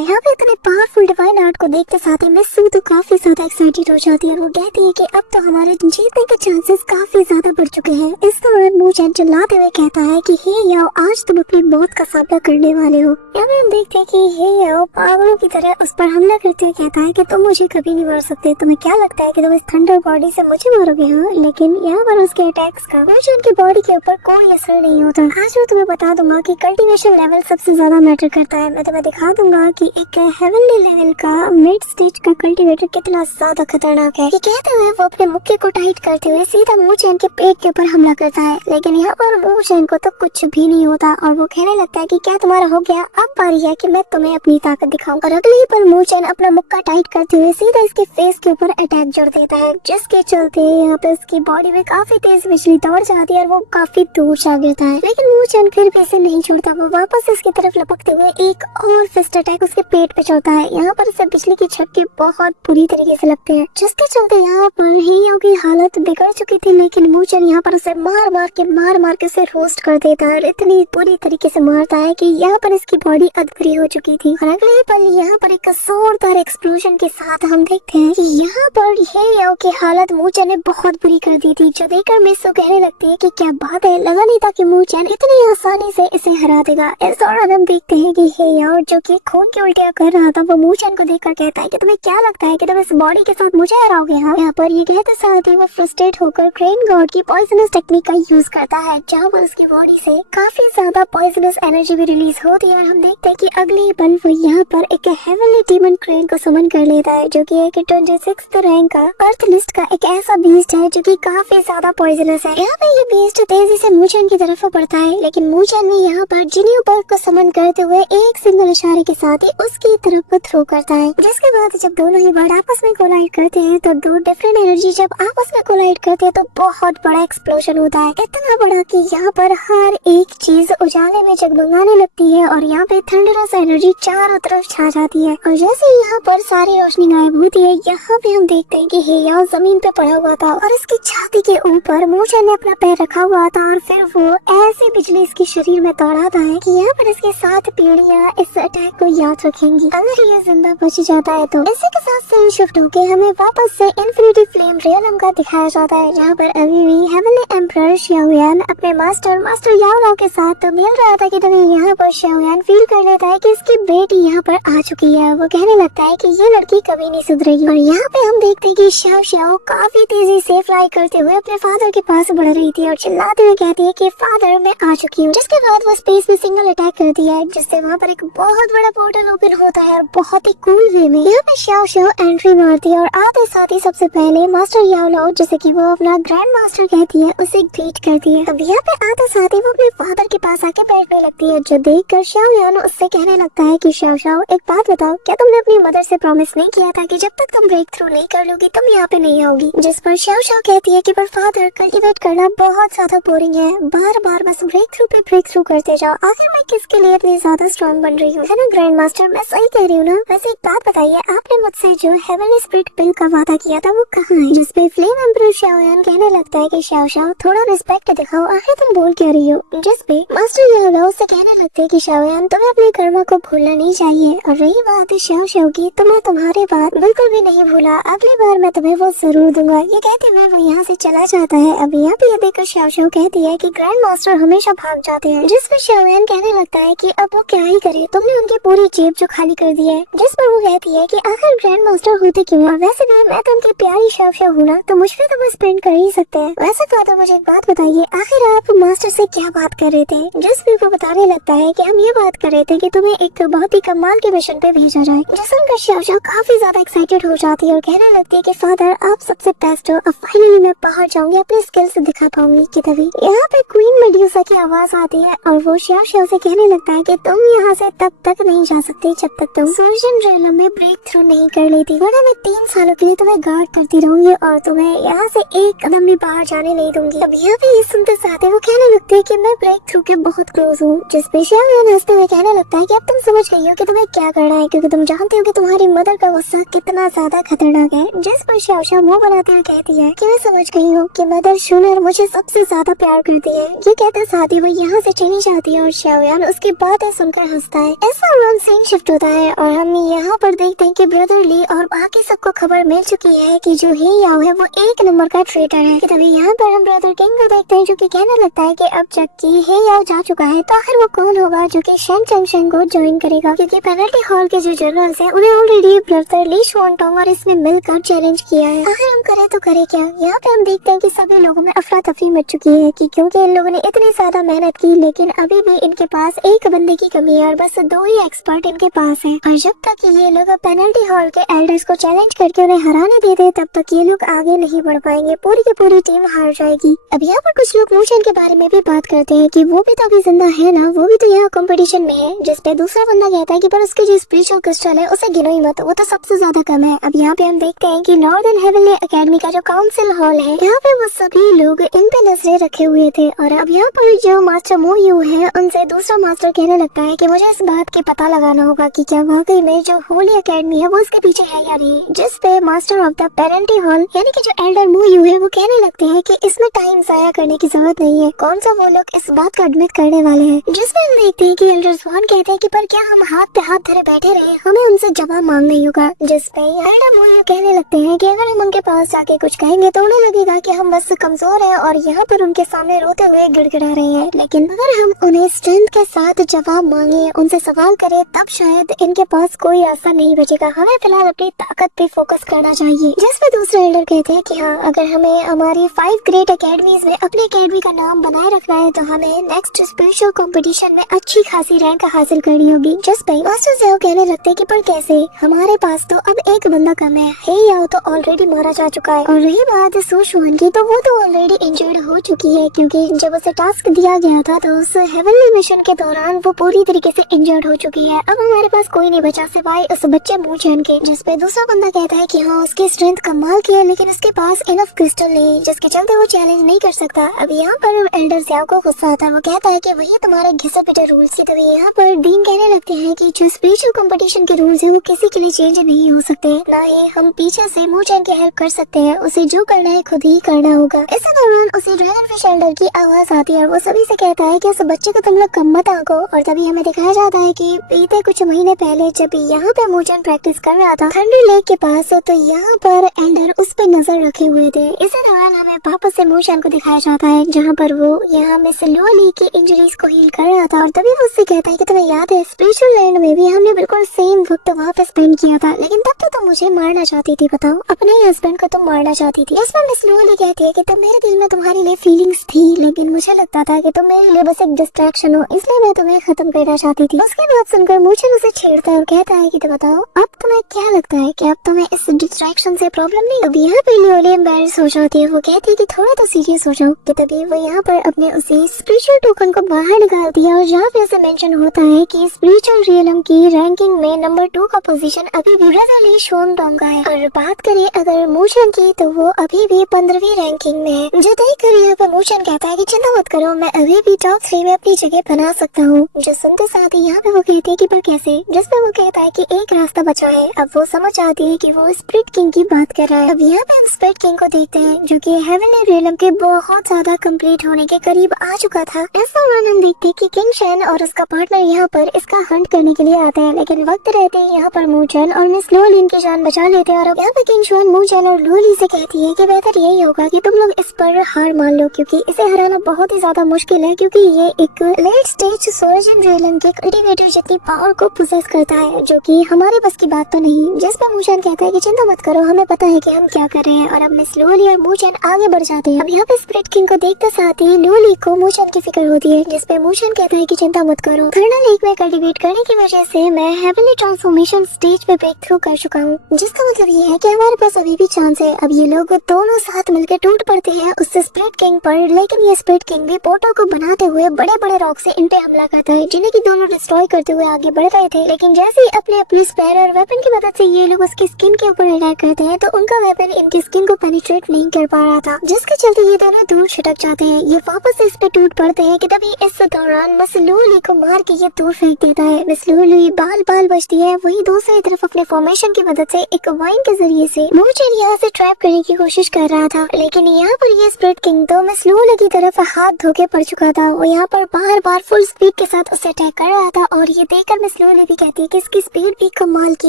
यहाँ पे इतने पावरफुल डिवाइन आर्ट को देखते साथ ही मिस सू तो काफी ज्यादा एक्साइटेड हो जाती है और वो कहती है कि अब तो हमारे जीतने के चांसेस काफी ज्यादा बढ़ चुके हैं। इस दौरान वू चैन चिल्लाते हुए कहता है कि हे याओ, आज तुम अपनी मौत का सामना करने वाले हो। यहाँ पे हम देखते हैं कि हे याओ पागलों की तरह उस पर हमला करते हुए कहता है कि तुम मुझे कभी नहीं मार सकते। तुम्हें क्या लगता है कि तुम इस थंडर बॉडी से मुझे मारोगे? हाँ, लेकिन यहाँ पर उसके अटैक्स का वू चैन की बॉडी के ऊपर कोई असर नहीं होता। आज मैं तुम्हें बता दूंगा कि कल्टीवेशन लेवल सबसे ज्यादा मैटर करता है। मैं तुम्हें दिखा दूंगा कि एक हेवनली लेवल का मिड स्टेज का कल्टीवेटर कितना ज्यादा खतरनाक है। ये कहते हुए वो अपने मुक्के को टाइट करते हुए सीधा वू चैन के पेट के ऊपर हमला करता है, लेकिन यहाँ पर वू चैन को तो कुछ भी नहीं होता और वो कहने लगता है कि क्या तुम्हारा हो गया? अब बारी है कि मैं तुम्हें अपनी ताकत दिखाऊं। और अगले ही पल वू चैन अपना मुक्का टाइट करते हुए सीधा इसके फेस के ऊपर अटैक जोड़ देता है, जिसके चलते यहाँ पे उसकी बॉडी में काफी तेज बिजली दौड़ जाती है और वो काफी दूर जा गिरता है। लेकिन वू चैन फिर भी इसे नहीं छोड़ता। वो वापस इसकी तरफ लपकते हुए एक और फिस्ट अटैक उसके पेट पे चलता है। यहाँ पर उसे बिजली के झटके बहुत बुरी तरीके से लगते हैं, जिसके चलते यहाँ पर हीरो की हालत बिगड़ चुकी थी। लेकिन वू चैन यहाँ पर उसे मार मार के उसे रोस्ट कर देता है और इतनी बुरी तरीके से मारता है कि यहाँ पर इसकी बॉडी अधूरी हो चुकी थी। और अगले पल यहाँ पर एक जोरदार एक्सप्लोजन के साथ हम देखते हैं कि यहाँ पर हीरो की हालत वू चैन ने बहुत बुरी कर दी थी, जो देखकर मिस सू कहने लगती है कि क्या बात है, लगा नहीं था कि वू चैन इतनी आसानी से इसे हरा देगा। इस दौरान हम देखते हैं कि हीरो जो कि खून की उल्टियां कर रहा था वो वू चैन को देखकर कहता है कि तुम्हें क्या लगता है कि तुम इस बॉडी के साथ मुझे हराओगे? हाँ, यहाँ पर ये कहते साथ ही वो फ्रस्ट्रेट होकर क्रेन गॉड की पॉइजनस टेक्निक का यूज करता है, जहाँ पर उसकी बॉडी से काफी ज्यादा पॉइजनस एनर्जी भी रिलीज होती है। और हम देखते हैं कि अगले ही पल वो यहाँ पर एक हेवनली डीमन क्रेन को समन कर लेता है, जो कि एक 26th रैंक का अर्थ लिस्ट का एक ऐसा बीस्ट है जो कि काफी ज्यादा पॉइजनस है। यहाँ पे ये बीस्ट तेजी से वू चैन की तरफ बढ़ता है, लेकिन वू चैन ने यहाँ पर जिनियो बर्ग को समन करते हुए एक सिंगल इशारे के साथ ही उसकी तरफ को थ्रो करता है। जिसके बाद जब दोनों ही बर्ड आपस में कोलाइड करते हैं तो दो डिफरेंट एनर्जी जब आपस में कोलाइड करते हैं तो बहुत बड़ा एक्सप्लोजन होता है, इतना बड़ा कि यहाँ पर हर एक चीज उजाले में जगमगाने लगती है और यहाँ पे थंडरस एनर्जी चारों तरफ छा जाती है। और जैसे यहाँ पर सारी रोशनी गायब होती है, यहाँ पे हम देखते हैं कि हीरो जमीन पे पड़ा हुआ था और इसकी छाती के ऊपर वू चैन ने अपना पैर रखा हुआ था और फिर वो ऐसी बिजली इसके शरीर में दौड़ाता है कि यहाँ पर इसके 7 पीढ़ियां इस अटैक को याद रखेंगी अगर ये जिंदा बच जाता है तो। इसी के साथ सीन शिफ्ट होके हमें वापस से इन्फिनिटी फ्लेम रियलम का दिखाया जाता है, जहाँ पर अभी भी हेवनली एम्परर शाओयान अपने मास्टर याओ के साथ तो मिल रहा था कि तभी यहाँ पर शाओयान फील कर लेता है कि इसकी बेटी यहाँ पर आ चुकी है। वो कहने लगता है कि ये लड़की कभी नहीं सुधरेगी और यहाँ पे हम देखते हैं कि शाओ काफी तेजी से फ्लाई करते हुए अपने फादर के पास बढ़ रही थी और चिल्लाते हुए कहती है कि फादर मैं आ चुकी हूँ। जिसके बाद वो स्पेस में सिंगल अटैक करती है, जिससे वहाँ पर एक बहुत बड़ा पोर्टल ओपन होता है और बहुत ही कूल वे में यहाँ पे शाओ एंट्री मारती है और आते साथ ही सबसे पहले मास्टर याओ जैसे कि वो अपना ग्रैंड मास्टर कहती है उसे ग्रीट करती है। अब यहाँ पे आते साथ ही वो अपने फादर के पास आके बैठने लगती है, जो देख कर शाओयान उससे कहने लगता है कि शाओ एक बात बताओ, क्या तुमने अपनी मदर से प्रॉमिस नहीं किया था कि जब तक तुम ब्रेक थ्रू नहीं कर लोगी तुम यहाँ पे नहीं आओगी? जिस पर शाओ कहती है कि पर फादर कल्टीवेट करना बहुत ज्यादा बोरिंग है, बार बार बस ब्रेक थ्रू पे ब्रेक थ्रू करते जाओ, आखिर मैं किसके लिए इतनी ज्यादा स्ट्रॉन्ग बन रही हूँ? है ना ग्रैंड मास्टर, मैं सही कह रही हूँ ना? वैसे एक बात बताइए, आपने मुझसे जो हेवनली स्पिरिट पिल का वादा किया था वो कहाँ है? जिसपे फ्लेम एम्परर शाओयान कहने लगता है कि शाओ थोड़ा रिस्पेक्ट दिखाओ, आखिर तुम बोल क्या रही हो? जिसपे मास्टर याओ से कहने लगते हैं कि शाओयान तुम्हें अपने कर्मा को भूलना नहीं चाहिए, और रही बात शाओ की तो मैं तुम्हारी बात बिल्कुल भी नहीं भूला, अगली बार मैं तुम्हें वो जरूर दूंगा। ये कहते हुए वो यहाँ से चला जाता है। अब यहाँ पे ये देखकर शाओ कहती है कि ग्रैंड मास्टर हमेशा भाग जाते हैं, जिस पर शाओयान कहने लगता है कि अब वो क्या ही करे, तुमने उनकी पूरी जेब जो खाली कर दी है। जिस पर वो कहती है कि आखिर ग्रैंड मास्टर होते क्यों, और वैसे भी मैं तो उनकी प्यारी शाओ हूँ ना, तो मुझ पे तो वो स्पेंड कर ही सकते हैं। वैसे तो मुझे एक बात बताइए, आखिर आप मास्टर से क्या बात कर रहे थे? जिस पर वो बताने लगता है कि हम ये बात कर रहे थे कि तुम्हें एक बहुत ही कमाल के मिशन पे भेजा जाए। जिस सुनकर शाओ काफी ज्यादा एक्साइटेड एक्साइटेड हो जाती है और कहने लगती है कि फादर आप सबसे बेस्ट हो, अब फाइनली मैं बाहर जाऊंगी, अपने स्किल्स दिखा पाऊंगी। कि तभी यहाँ पे क्वीन मेड्यूसा की आवाज आती है और वो xiao से कहने लगता है कि तुम यहाँ से तब तक नहीं जा सकती जब तक तुम सोल्जन रियलम में ब्रेक थ्रू नहीं कर लेती, वरना मैं 3 सालों के लिए तुम्हें गार्ड करती रहूंगी और तुम्हें यहाँ से एक कदम भी बाहर जाने नहीं दूंगी। अब यहाँ पे ये सुनते साथ वो कहने लगती है कि मैं ब्रेक थ्रू के बहुत क्लोज हूँ, जिस पे xiao हंसते हुए कहने लगता है कि अब तुम समझ गई हो कि तुम्हें क्या करना है, क्योंकि तुम जानते हो कि तुम्हारी मदर का गुस्सा कितना ज्यादा खतरनाक है। जिस पर xiao मुंह बनाते हुए कहती है कि मैं समझ गई हूँ कि मदर शूनर मुझे सबसे ज्यादा प्यार करती है। ये कहते साथ ही वो यहाँ से चली जाती है और xiao उसकी बातें सुनकर हंसता है। ऐसा वन सीन शिफ्ट होता है और हम यहाँ पर देखते हैं कि ब्रदर ली और बाकी सबको खबर मिल चुकी है कि जो हे याओ है वो 1 नंबर का ट्रेटर है। कि तभी यहाँ पर हम ब्रदर किंग को देखते हैं जो कि कहने लगता है कि अब जबकि हे याओ जा चुका है तो आखिर वो कौन होगा जो कि शेन चंगशेन को ज्वाइन करेगा, क्योंकि पेनल्टी हॉल के जो जनरल्स हैं उन्हें ऑलरेडी ब्रदर ली शुआनटोंग और इसमें मिलकर चैलेंज किया है। आखिर हम करें तो करें क्या। यहाँ पे हम देखते हैं कि सभी लोगों में अफरा तफरी मच चुकी है कि क्योंकि इन लोगों ने इतनी ज्यादा मेहनत की लेकिन अभी भी इनके पास एक बंदे की कमी है और बस 2 ही एक्सपर्ट इनके पास है। और जब तक ये लोग पेनल्टी हॉल के एल्डर्स को चैलेंज करके उन्हें हराने देते तब तक ये लोग आगे नहीं बढ़ पाएंगे, पूरी की पूरी टीम हार जाएगी। अब यहाँ पर कुछ लोग मोशन के बारे में भी बात करते हैं कि वो भी तो अभी जिंदा है ना, वो भी तो यहाँ कंपटीशन में है। जिसपे दूसरा बंदा कहता है कि पर उसकी जो स्पिरिचुअल क्रिस्टल है उसे गिनो ही मत, वो तो सबसे ज्यादा कम है। अब यहाँ पे हम देखते हैं कि नॉर्दर्न हेवनली एकेडमी का जो काउंसिल हॉल है यहाँ पे वो सभी लोग इन पे नजरें रखे हुए थे। और अब यहाँ पर जो मास्टर मो यू है उनसे दूसरा मास्टर कहने लगता है कि मुझे इस बात की पता लगाना होगा कि क्या वाकई में जो होली एकेडमी है वो इसके पीछे है या नहीं। जिस पे मास्टर ऑफ द पेरेंटी हॉल यानी कि जो एल्डर मो यू है वो कहने लगते हैं कि इसमें टाइम जाया करने की जरूरत नहीं है, कौन सा वो लोग इस बात को एडमिट करने वाले हैं। जिसमें हम देखते हैं कि एल्डर स्वान कहते हैं कि पर क्या हम हाथ पे हाथ धरे बैठे रहे, हमें उनसे जवाब मांगना ही होगा। जिस पे एल्डर मो यू कहने लगते हैं कि अगर हम उनके पास जाके कुछ कहेंगे तो उन्हें लगेगा कि हम बस कमजोर हैं और यहाँ पर उनके सामने रोते हुए गिड़गिड़ा रहे हैं, लेकिन अगर हम उन्हें स्ट्रेंथ के साथ जवाब मांगे, उनसे सवाल करें, तब शायद इनके पास कोई रास्ता नहीं बचेगा। हमें फिलहाल अपनी ताकत पे फोकस करना चाहिए। जिसमें दूसरे एल्डर कहते हैं कि हाँ अगर हमें हमारी 5 ग्रेट एकेडमीज में अपनी एकेडमी का नाम बनाए रखना है तो हमें नेक्स्ट स्पेशल कंपटीशन में अच्छी खासी रैंक हासिल करनी होगी। जिस पे मास्टर ज़ियाओ कहने लगते हैं कि पर कैसे, हमारे पास तो अब एक बंदा कम है, हे याओ तो ऑलरेडी मारा जा चुका है और रही बात सु शुआन की तो वो तो ऑलरेडी इंजर्ड हो चुकी है, क्योंकि जब उसे टास्क दिया गया था तो उस हेवनली मिशन के दौरान वो पूरी तरीके से इंजर्ड हो चुकी है। अब हमारे पास कोई नहीं बचा सिवाय उस बच्चे मू चैन के। जिस पे दूसरा बंदा कहता है कि हाँ उसकी स्ट्रेंथ कमाल की है लेकिन उसके पास इनफ क्रिस्टल नहीं, जिसके चलते वो चैलेंज नहीं कर सकता। अब यहाँ पर एल्डर ज़ियाओ को गुस्सा आता है, वो कहता है कि वही तुम्हारे घिसे पिटे रूल्स थी। तभी यहाँ पर डीन कहने लगते हैं कि जो स्पिरिचुअल कंपटीशन के रूल्स है वो किसी के लिए चेंज नहीं हो सकते, ना ही हम पीछे से मू चैन की हेल्प कर सकते हैं, उसे जो करना है खुद ही करना होगा। इस दौरान उसे ड्रैगन फिश एल्डर की आवाज आती है और वो सभी से कहता है कि उस बच्चे को तुम लोग कम मत आंको। और तभी हमें दिखाया जाता है कि बीते कुछ महीने पहले जब यहाँ पे मू चैन प्रैक्टिस कर रहा था थंडर लेक के पास, तो यहाँ पर एल्डर उस पे नजर रखे हुए थे। इसी दौरान हमें वापस से मू चैन को दिखाया जाता है जहाँ पर वो यहाँ मिस लुओ ली की इंजरीज को हील कर रहा था और तभी वो उससे कहता है कि तुम्हें याद है स्पिरिचुअल लैंड में भी हमने बिल्कुल सेम वक्त वहाँ पे स्पेंड किया था, लेकिन तब तो तुम मुझे मारना चाहती थी, बताओ अपने हस्बैंड को तुम मारना चाहती थी। इसमें मिस लुओ ली कहती है कि तब मेरे दिल में तुम्हारे लिए फीलिंग्स थी लेकिन मुझे लगता था कि तुम मेरे लिए बस एक डिस्ट्रैक्शन हो, इसलिए मैं तुम्हें खत्म करना चाहती थी। उसके बाद सुनकर मू चैन उसे छेड़ता है और कहता है कि तो बताओ अब तुम्हें क्या लगता है कि अब तुम्हें इस डिस्ट्रैक्शन से प्रॉब्लम नहीं। अब यहाँ पे लियोली एम्बैरेस हो जाती है, वो कहती है कि थोड़ा तो सीरियस हो जाओ। कि तभी वो यहाँ पर अपने उसे स्पिरिचुअल टोकन को बाहर निकालती है और जहाँ पे उसे मेंशन होता है कि स्पिरिचुअल रियलम की रैंकिंग में नंबर 2 का पोजीशन अभी भी ब्रदर ली शुआनटोंग का है। और बात करें अगर मू चैन की तो वो अभी भी 15वीं रैंकिंग में है। जो देखकर यहाँ पे मू चैन कहता है कि चिंता मत करो, मैं अभी भी टॉप 3 में अपनी जगह बना सकता हूँ। जो सुनते साथ ही यहाँ पे वो कहती है कि पर कैसे, जिसपे वो कहता है कि एक रास्ता बचा है। अब वो समझ आती है कि वो स्पिरिट किंग की बात कर रहा है। अब यहाँ पे हम स्पिरिट किंग को देखते हैं जो कि हेवनली रियलम के बहुत ज्यादा कंप्लीट होने के करीब आ चुका था। इस दौरान हम देखते हैं कि किंग शेन और उसका पार्टनर यहाँ पर इसका हंट करने के लिए आते हैं, लेकिन वक्त रहते ही यहाँ पर मू चैन और मिस लुओ ली की जान बचा लेते हैं। और अब यहाँ पे किंग शुआन मू चैन और लुओ ली से कहती है कि बेहतर यही होगा कि तुम लोग इस पर हार मान लो, क्योंकि इसे हराना बहुत ही ज्यादा मुश्किल है, क्योंकि ये एक लेट स्टेज सोल्जन रियलम के कल्टिवेटर जितनी पावर को पोसेस करता है, जो कि हमारे बस की बात तो नहीं। जिस पर मू चैन कहता है कि चिंता मत करो, हमें पता है कि हम क्या कर रहे हैं। और अब मिस लुओ ली और मू चैन आगे बढ़ जाते हैं। अब यहाँ पे स्पिरिट किंग को देखते साथ ही लुओ ली को मू चैन की फिक्र होती है, जिस पे मू चैन कहता है कि चिंता मत करो, थंडर लेक में कल्टिवेट करने की वजह से मैं हेवनली ट्रांसफॉर्मेशन स्टेज पे ब्रेक थ्रू कर चुका हूँ, जिसका मतलब ये है कि हमारे पास अभी भी चांस है। अब ये लोग दोनों साथ मिलकर टूट पड़ते हैं उस स्प्लिट किंग पर, लेकिन ये स्प्लिट किंग भी पोर्टल को बनाते हुए बड़े बड़े रॉक से इन पे हमला करता है, जिन्हें की दोनों डिस्ट्रॉय करते हुए आगे बढ़ रहे थे। लेकिन जैसे ही अपने अपनी स्पेयर और वेपन की मदद से ये लोग उसकी स्किन के ऊपर अटैक करते हैं, तो उनका वेपन इनकी स्किन को पेनिट्रेट नहीं कर पा रहा था, जिसके चलते ये दोनों दूर छिटक जाते हैं। ये वापस से इस पे टूट पड़ते हैं कि तभी इस दौरान मिस लूली को मार के ये दूर फेंक देता है। मिस लूली बाल बाल बचती है, वही दूसरी तरफ अपने फॉर्मेशन की मदद से एक वाइन के जरिए से मूचन यहाँ से ट्रैप करने की कोशिश कर रहा था। लेकिन यहाँ पर ये स्प्लिट किंग तो मिस लूली की तरफ हाथ धोके पड़ चुका था। वो यहाँ पर बार बार फुल स्पीड के साथ उसे अटैक कर रहा था, और ये देखकर मिस लूली भी कहती है कि इसकी स्पीड भी कमाल की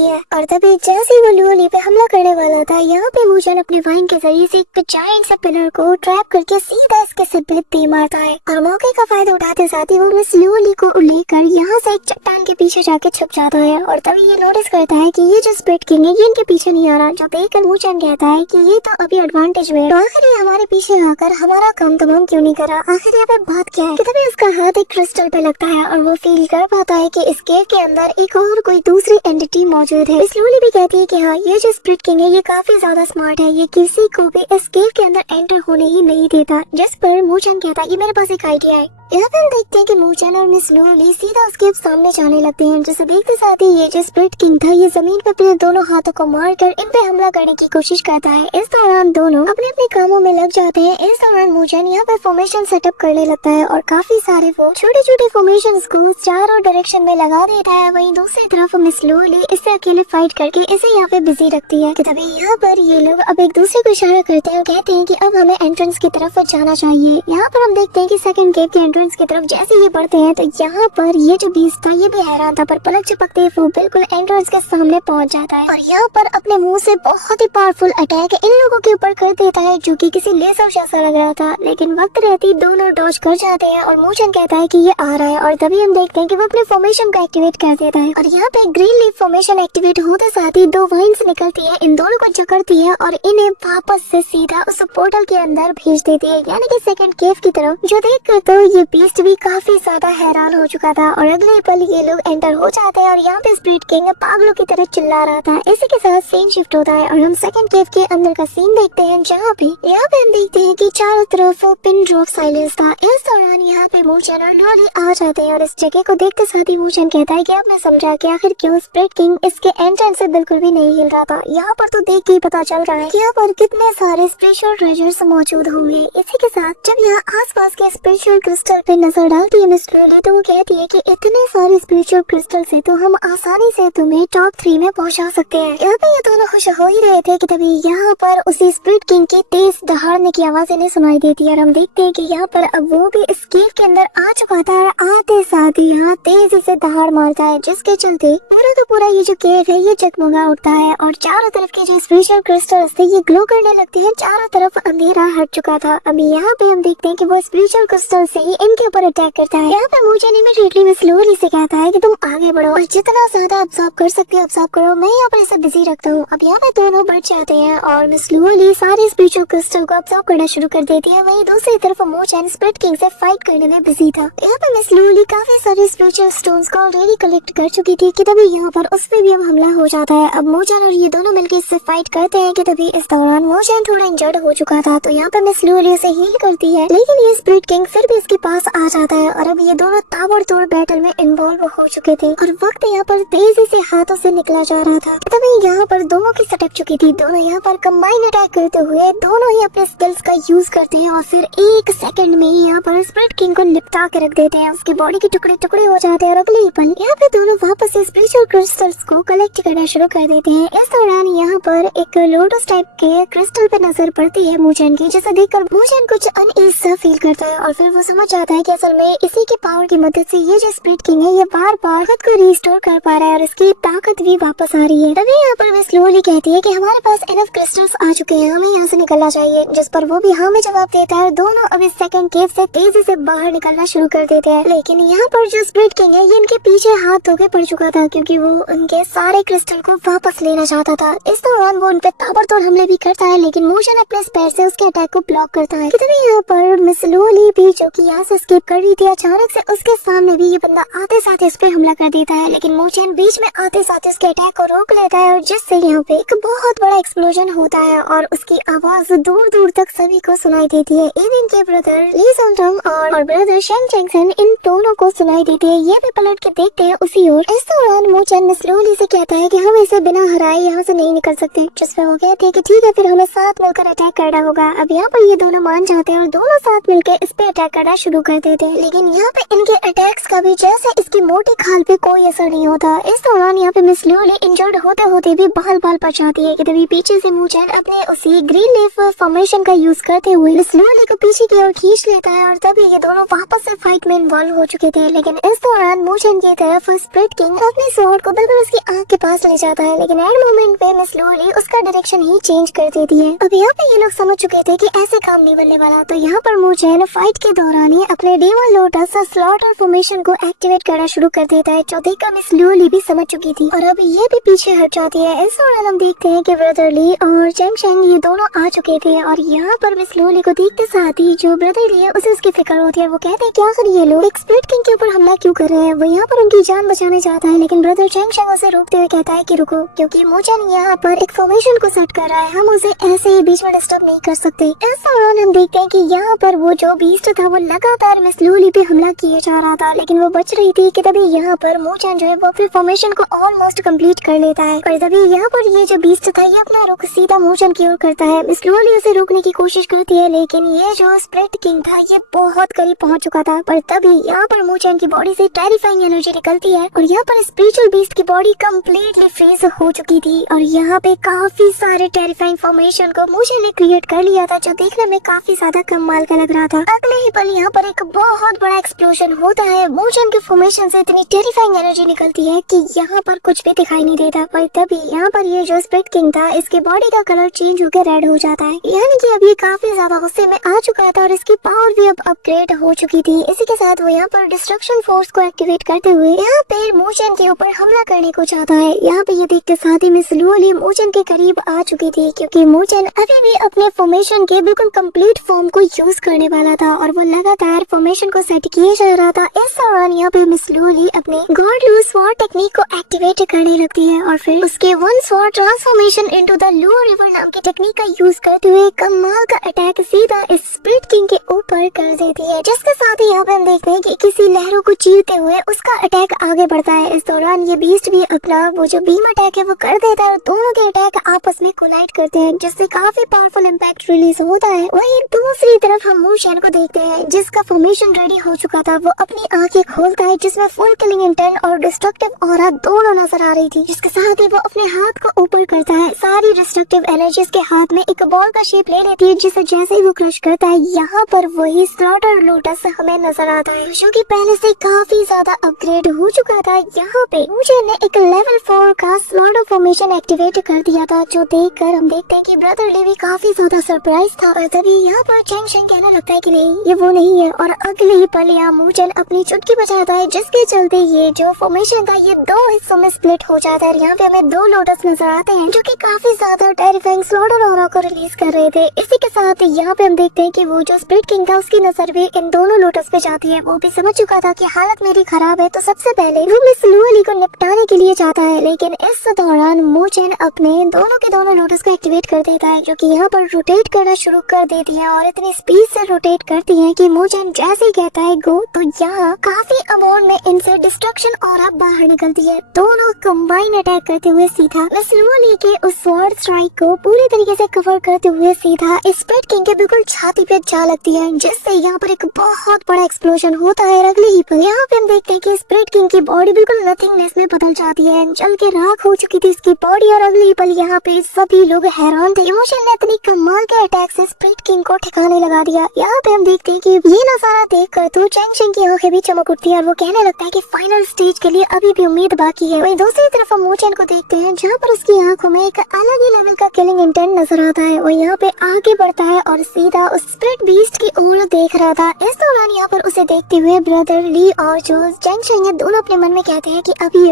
है। और तभी जैसे ही वो लूली पे हमला करने वाला था, यहाँ पे मूचन अपने वाइन के जरिए से एक जायंट सा पिलर को ट्रैप करके सीधा इसके सिर पे दे मारता है। और मौके का फायदा उठाते साथ ही वो मिस लूली को लेकर यहाँ से एक चट्टान के पीछे जाके छुप जाता है। और तभी ये नोटिस करता है कि ये जो स्प्लिट किंग है ये इनके पीछे नहीं आ रहा, जो देखकर मूचन कहता है कि ये तो अभी एडवांटेज में है, तो आखिर ये हमारे पीछे आकर हमारा काम तमाम क्यों नहीं करा, आखिर यहाँ पे बात क्या है। कि तभी उसका हाथ एक क्रिस्टल पे लगता है और वो फील कर पाता है कि इस केव के अंदर एक और कोई दूसरी एंटिटी मौजूद है। मिस लूली भी कहती है कि हाँ, ये जो स्प्लिट किंग है ये काफी ज्यादा स्मार्ट है, ये किसी को भी इस केव के अंदर एंटर होने ही नहीं देता। जिस पर मूचन कहता है कि मेरे पास एक आइडिया है। यहाँ पे हम देखते हैं कि मूचन और मिस लूली सीधा उसके सामने जाने लगते हैं, जिसे देखते साथ ही ये जो स्प्लिट किंग था ये जमीन पे अपने दोनों हाथों को मारकर इन पे हमला करने की कोशिश करता है। इस दौरान दोनों अपने अपने कामों में लग जाते हैं। इस दौरान मूचन यहाँ पे फॉर्मेशन सेटअप करने लगता है और काफी सारे वो छोटे छोटे फॉर्मेशन को चारों डायरेक्शन में लगा देता है। वहीं दूसरी तरफ मिस लूली इससे अकेले फाइट करके इसे यहाँ पे बिजी रखती है। तभी यहाँ पर ये लोग अब एक दूसरे को इशारा करते हैं और कहते हैं कि अब हमें एंट्रेंस की तरफ जाना चाहिए। यहाँ पर हम देखते हैं कि सेकंड केव के एंट्रेंस की तरफ जैसे ये बढ़ते हैं, तो यहाँ पर ये जो बीस्ट था ये भी हैरान था, पर पलक झपकते ही वो बिल्कुल एंट्रेंस के सामने पहुंच जाता है और यहाँ पर अपने मुंह से बहुत ही पावरफुल अटैक इन लोगों के ऊपर कर देता है, जो कि किसी लेजर जैसा लग रहा था। लेकिन वक्त रहती दोनों डॉज कर जाते हैं और मूचन कहता है कि ये आ रहा है, और तभी हम देखते हैं कि वो अपने फॉर्मेशन को एक्टिवेट कर देता है। और यहाँ पे ग्रीन लीफ फॉर्मेशन एक्टिवेट होते साथ ही दो वाइन्स निकलती है, इन दोनों को जकड़ती है और इन्हें वापस से सीधा उस पोर्टल के अंदर भेज देती है, यानी कि सेकंड केव की तरफ। जो देखकर तो ये बीस्ट भी काफी ज्यादा हैरान हो चुका था और अगले पल ये लोग एंटर हो जाते हैं और यहाँ पे स्प्लिट किंग पागलों की तरह चिल्ला रहा था। इसी के साथ सीन शिफ्ट होता है और हम सेकंड केव के अंदर का सीन देखते हैं, जहाँ पे यहाँ पे हम देखते हैं कि चारों तरफ पिन ड्रॉप साइलेंस था। इस दौरान यहाँ पे मूचन और लूली आ जाते हैं और इस जगह को देखते साथ ही मूचन कहता है कि अब मैं समझा कि आखिर क्यों स्प्लिट किंग इसके एंट्रेंस से बिल्कुल भी नहीं हिल रहा था। यहाँ पर तो देख के ही पता चल रहा है कि यहाँ पर कितने सारे स्पेशल ट्रेजर्स मौजूद होंगे। इसी के साथ जब यहाँ आसपास के स्पेशल क्रिस्टल पे नजर डालती है मिस लूली, तो वो कहती है कि इतने सारे स्पिरिचुअल क्रिस्टल से तो हम आसानी से तुम्हें टॉप 3 में पहुंचा सकते हैं। यहाँ पे ये दोनों खुश हो ही रहे थे कि तभी यहाँ पर उसी स्प्लिट किंग की तेज दहाड़ने की आवाज इन्हें सुनाई देती है और हम देखते हैं कि यहाँ पर अब वो भी इस केव के अंदर आ चुका था और आते साथ ही यहाँ तेजी से दहाड़ मारता है, जिसके चलते पूरा का पूरा ये जो केव है ये जगमगा उठता है और चारों तरफ के जो स्पेशल क्रिस्टल्स थे ये ग्लो करने लगते हैं। चारों तरफ अंधेरा हट चुका था। अभी यहाँ पे हम देखते हैं कि वो स्पिरिचुअल क्रिस्टल से ही इनके ऊपर अटैक करता है। यहाँ पे मूचन इमीडिएटली मिस लूली से कहता है कि तुम आगे बढ़ो और जितना ज्यादा ऑब्जर्व कर सकते हो ऑब्जर्व करो, मैं यहाँ पर इसे बिजी रखता हूँ। अब यहाँ पे दोनों बढ़ जाते हैं और मिस लूली सारे स्पिरिचुअल क्रिस्टल को ऑब्जर्व करना शुरू कर देती है। वहीं दूसरी तरफ मूचन स्प्लिट किंग से फाइट करने में बिजी था। यहाँ पे मिस लूली काफी सारे स्पिरिचुअल स्टोन्स को ऑलरेडी कलेक्ट कर चुकी थी कि तभी यहाँ पर उस पे भी हम हमला हो जाता है। अब मूचन और ये दोनों मिलकर इससे फाइट करते हैं कि तभी इस दौरान मूचन थोड़ा इंजर्ड हो चुका था, तो यहाँ पे मिस लूली उसे हील करती है, लेकिन ये स्प्लिट किंग फिर भी इसके पास आ जाता है और अब ये दोनों ताबड़तोड़ बैटल में इन्वॉल्व हो चुके थे और वक्त यहाँ पर तेजी से हाथों से निकला जा रहा था। तभी यहाँ पर दोनों की सटक चुकी थी। दोनों यहाँ पर कंबाइन अटैक करते हुए दोनों ही अपने स्किल्स का यूज करते हैं और फिर एक सेकंड में ही यहाँ पर स्प्लिट किंग को निपटा के रख देते हैं। उसकी बॉडी के टुकड़े टुकड़े हो जाते हैं और अगले ही पल यहाँ पे दोनों वापस से स्पिरिचुअल क्रिस्टल्स को कलेक्ट करना शुरू कर देते हैं। इस दौरान यहाँ पर एक लोटस टाइप के क्रिस्टल पे नजर पड़ती है मूचन की, जिसे देखकर मूचन कुछ अनईज सा फील करता है और फिर वो समझ जाता है कि असल में इसी की पावर की मदद से ये जो स्प्लिट किंग है ये बार बार खुद को रिस्टोर कर पा रहा है और इसकी ताकत भी वापस आ रही है। तभी यहाँ पर मिस लूली कहती है कि हमारे पास इनफ क्रिस्टल्स आ चुके हैं, हमें यहाँ से निकलना चाहिए, जिस पर वो भी हाँ में जवाब देता है। दोनों अब इस सेकंड केव से तेजी से बाहर निकलना शुरू कर देते हैं, लेकिन यहाँ पर जो स्प्लिट किंग है ये इनके पीछे हाथ धोके पड़ चुका था क्योंकि वो उनके सारे क्रिस्टल को वापस लेना चाहता था। इस दौरान वो उनपे ताबड़तोड़ हमले भी करता है, लेकिन मूचन अपने स्पेयर से उसके अटैक को ब्लॉक करता है। तभी यहाँ पर मिस लूली भी जो कि यहाँ से से एस्केप कर रही थी, अचानक से उसके सामने भी ये बंदा आते साथ इस पे हमला कर देता है, लेकिन मूचेन बीच में आते साथ उसके अटैक को रोक लेता है और जिससे यहाँ पे एक बहुत बड़ा एक्सप्लोजन होता है और उसकी आवाज दूर दूर तक सभी को सुनाई देती है। इवन के ब्रदर ली सनटम और ब्रदर शेंग चेंगसन इन दोनों को सुनाई देती है। ये भी पलट के देखते हैं उसी ओर। इस दौरान मूचेन स्लोली से कहता है कि हम इसे बिना हराए यहाँ से नहीं निकल सकते, जिसपे वो कहते हैं कि ठीक है फिर हमें साथ मिलकर अटैक करना होगा। अब यहाँ पर ये दोनों मान जाते हैं और दोनों साथ मिलकर इस पे अटैक करना शुरू कर देते हैं, लेकिन यहाँ पे इनके अटैक्स का भी जैसे इसकी मोटी खाल पे कोई असर नहीं होता। इस दौरान यहाँ पे मिस लूली इंजर्ड होते होते भी बाल बाल बचाती है कि तभी पीछे से मूचेन अपने उसी ग्रीन लीफ फॉर्मेशन का यूज करते हुए मिस लूली को पीछे की ओर खींच लेता है और तभी ये दोनों वापस से फाइट में इन्वॉल्व हो चुके थे। लेकिन इस दौरान मूचेन की तरफ स्प्लिट किंग अपने स्वॉर्ड को बिल्कुल उसकी आंख के पास ले जाता है, लेकिन एट मोमेंट पे मिस लूली उसका डायरेक्शन ही चेंज कर देती है। अब यहाँ पे ये लोग समझ चुके थे कि ऐसे काम नहीं बनने वाला, तो यहाँ पर मूचेन फाइट के दौरान ही अपने डेमन लोटस स्लॉटर फॉर्मेशन को एक्टिवेट करना शुरू कर देता है, जो देखकर मिस लूली भी समझ चुकी थी और अब ये भी पीछे हट जाती है। इस दौरान हम देखते हैं कि ब्रदर ली और चेंग शेंग ये दोनों आ चुके थे और यहाँ पर मिस लूली को देखते साथ ही जो ब्रदर ली है उसे उसकी फिक्र होती है। वो कहते हैं क्या कर ये लोग एक स्प्लिट किंग के ऊपर हमला क्यों कर रहे हैं। वो यहाँ पर उनकी जान बचाने जाता है, लेकिन ब्रदर चेंग शेंग उसे रोकते हुए कहता है कि रुको, क्योंकि मूचेन यहाँ पर एक फॉर्मेशन को सेट कर रहा है, हम उसे ऐसे ही बीच में डिस्टर्ब नहीं कर सकते। इस दौरान हम देखते हैं कि यहाँ पर वो जो बीस्ट था वो लगातार मिस लूली पे हमला किए जा रहा था, लेकिन वो बच रही थी कि तभी यहाँ पर मूचेन जो है वो अपने फॉर्मेशन को ऑलमोस्ट कंप्लीट कर लेता है और तभी यहाँ पर ये जो बीस्ट था ये अपना रुख सीधा मूचेन की ओर करता है। मिस लूली उसे रोकने की कोशिश करती है, लेकिन ये जो स्प्लिट किंग था ये बहुत करीब पहुंच चुका था, पर तभी यहाँ पर मूचेन की बॉडी से टेरिफाइंग एनर्जी निकलती है और यहाँ पर स्पिरिचुअल बीस्ट की बॉडी कम्प्लीटली फ्रीज हो चुकी थी और यहाँ पे काफी सारे टेरिफाइंग फॉर्मेशन को मूचेन ने क्रिएट कर लिया था, जो देखने में काफी ज्यादा कमाल का लग रहा था। अगले ही पल यहाँ पर एक बहुत बड़ा एक्सप्लोजन होता है। मूचेन के फॉर्मेशन से इतनी टेरिफाइंग एनर्जी निकलती है कि यहाँ पर कुछ भी दिखाई नहीं देता, पर तभी यहाँ पर ये जो स्प्लिट किंग था इसके बॉडी का कलर चेंज होकर रेड हो जाता है, यानी कि अब ये काफी ज्यादा गुस्से में आ चुका था और इसकी पावर भी अब अपग्रेड हो चुकी थी। इसी के साथ वो यहाँ पर डिस्ट्रक्शन फोर्स को एक्टिवेट करते हुए यहाँ पे मूचेन के ऊपर हमला करने को चाहता है। यहाँ पे ये देखते साथ ही मिस लूली मूचेन के करीब आ चुकी थी, क्योंकि मूचेन अभी भी अपने फॉर्मेशन के बिल्कुल कंप्लीट फॉर्म को यूज करने वाला था और वो लगातार फॉर्मेशन को सेट किए जा रहा था। इस दौरान यहाँ पे मिस लूली अपने गॉड लू स्वॉर्ड टेक्निक को एक्टिवेट करने लगती है और फिर उसके one sword transformation into the लू रिवर नाम की टेक्निक का यूज करते हुए कमाल का अटैक सीधा इस स्प्लिट किंग के ऊपर कर देती है, जिसके साथ ही यहाँ पे हम देखते हैं कि किसी लहरों को चीरते हुए उसका अटैक आगे बढ़ता है। इस दौरान ये बीस्ट भी अपना वो जो बीम अटैक है वो कर देता है और दोनों के अटैक आपस में कोलाइड करते हैं, जिससे काफी पावरफुल इम्पैक्ट रिलीज होता है। वहीं दूसरी तरफ हम मूचेन को देखते हैं जिसका फॉर्मेशन रेडी हो चुका था। वो अपनी आंखें खोलता है जिसमें फुल किलिंग इंटेंट और डिस्ट्रक्टिव ऑरा दोनों नजर आ रही थी, जिसके साथ ही वो अपने हाथ को ऊपर करता है। सारी डिस्ट्रक्टिव एनर्जी के हाथ में एक बॉल का शेप ले लेती है, जिसे जैसे ही वो क्रश करता है यहाँ पर वही स्लॉटर लोटस हमें नजर आता है, जो कि पहले से काफी ज्यादा अपग्रेड हो चुका था। यहाँ पे मूचेन ने एक लेवल 4 का स्लॉटर फॉर्मेशन एक्टिवेट कर दिया था, जो देखकर हम देखते हैं कि ब्रदर ली भी काफी ज्यादा सरप्राइज था और तभी यहाँ पर चेंग शेंग कहने लगता है कि नहीं ये वो नहीं है और अगले ही पल यहाँ मूचेन अपनी चुटकी बजाता है, जिसके चलते ये जो फॉर्मेशन था ये 2 हिस्सों में स्प्लिट हो जाता है। यहाँ पे हमें 2 लोटस नजर आते हैं जो कि काफी ज्यादा टेरिफाइंग स्लॉटर ऑरा को रिलीज कर रहे थे। इसी के साथ यहाँ पे हम देखते हैं कि वो जो स्प्लिट किंग था उसकी नजर भी इन दोनों लोटस पे जाती है। वो भी समझ चुका था कि हालत मेरी खराब है, तो सबसे पहले वो मिस लूली को निपटाने के लिए जाता है, लेकिन इस दौरान मूचेन अपने दोनों के दोनों लोटस को एक्टिवेट कर देता है, जो कि यहाँ पर रोटेट करना शुरू कर देती है और इतनी स्पीड से रोटेट करती है कि मूचेन जैसे ही कहता है गो, तो यहाँ काफी अमाउंट में इनसे डिस्ट्रक्शन ऑरा बाहर निकलती है। दोनों कंबाइन अटैक करते हुए सीधा मिस लूली के उस स्वॉर्ड स्ट्राइक को पूरी तरीके से कवर करते हुए सीधा स्प्लिट किंग के बिल्कुल छाती पे जा लगती है, जिससे यहाँ पर एक बहुत बड़ा एक्सप्लोजन होता है। अगले ही पल यहाँ पे हम देखते हैं कि स्प्लिट किंग की बॉडी बिल्कुल नथिंगनेस में बदल जाती है, जल के राख हो चुकी थी इसकी बॉडी और अगले ही पल यहाँ पे सभी लोग हैरान थे। इमोशन ने इतनी कमाल के अटैक से स्प्लिट किंग को ठिकाने लगा दिया। यहाँ पे हम देखते हैं कि ये नजारा देखकर तो चेंग शेंग की आंखें भी चमक उठती है और वो कहने लगता है कि फाइनल स्टेज के लिए अभी भी उम्मीद बाकी है। वहीं दूसरी तरफ हम मूचेन को देखते हैं जहाँ पर उसकी आंखों में एक अलग ही लेवल का किलिंग इंटेंट नजर आता है। वो यहाँ पे आगे बढ़ता है और सीधा उस स्प्लिट बीस्ट की ओर देख रहा था। इस दौरान यहाँ पर उसे देखते हुए ब्रदर ली और जो चेंग शेंग दोनों अपने मन में कहते हैं कि अभी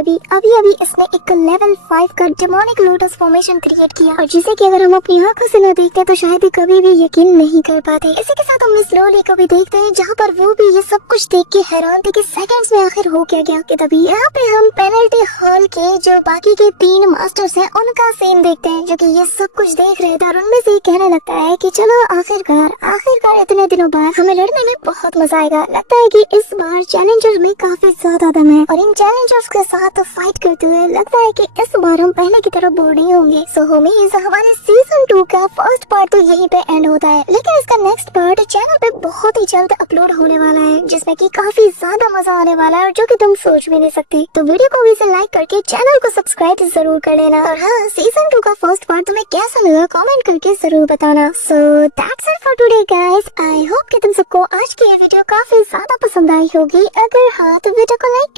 अभी इसने एक लेवल 5 का डेमोनिक लोटस फॉर्मेशन क्रिएट किया और जिसे कि अगर हम अपनी आंखों से न देखते तो शायद ही कभी भी यकीन नहीं कर पाते। इसी के साथ हम मिस लूली को भी देखते हैं जहाँ पर वो भी ये सब कुछ देख के हैरान थे कि सेकंड्स में आखिर हो क्या गया। कि तभी यहाँ पे हम पेनल्टी हॉल के जो बाकी के 3 मास्टर्स हैं उनका सीन देखते हैं, जो कि ये सब कुछ देख रहे थे और उनमें से कहने लगता है कि चलो आखिरकार इतने दिनों बाद हमें लड़ने में बहुत मजा आएगा। लगता है कि इस बार चैलेंजर्स में काफी ज्यादा दम है और इन चैलेंजर्स के साथ फाइट करते हुए लगता है कि इस बार हम पहले की तरह बोर नहीं होंगे। सो होमीज, हमारे सीजन 2 का फर्स्ट पार्ट तो यहीं पे एंड होता है, लेकिन इसका नेक्स्ट पार्ट चैनल पे बहुत ही जल्द अपलोड होने वाला है, जिसमें कि काफी ज्यादा मजा आने वाला है और जो कि तुम सोच भी नहीं सकते। तो वीडियो को भी लाइक करके चैनल को सब्सक्राइब जरूर कर लेना। और हाँ, सीजन 2 का फर्स्ट पार्ट तुम्हें कैसा लगा कमेंट करके जरूर बताना। So that's it for today guys. I hope कि तुम सबको आज की ये वीडियो काफी ज्यादा पसंद आई होगी। अगर हाँ तो वीडियो को लाइक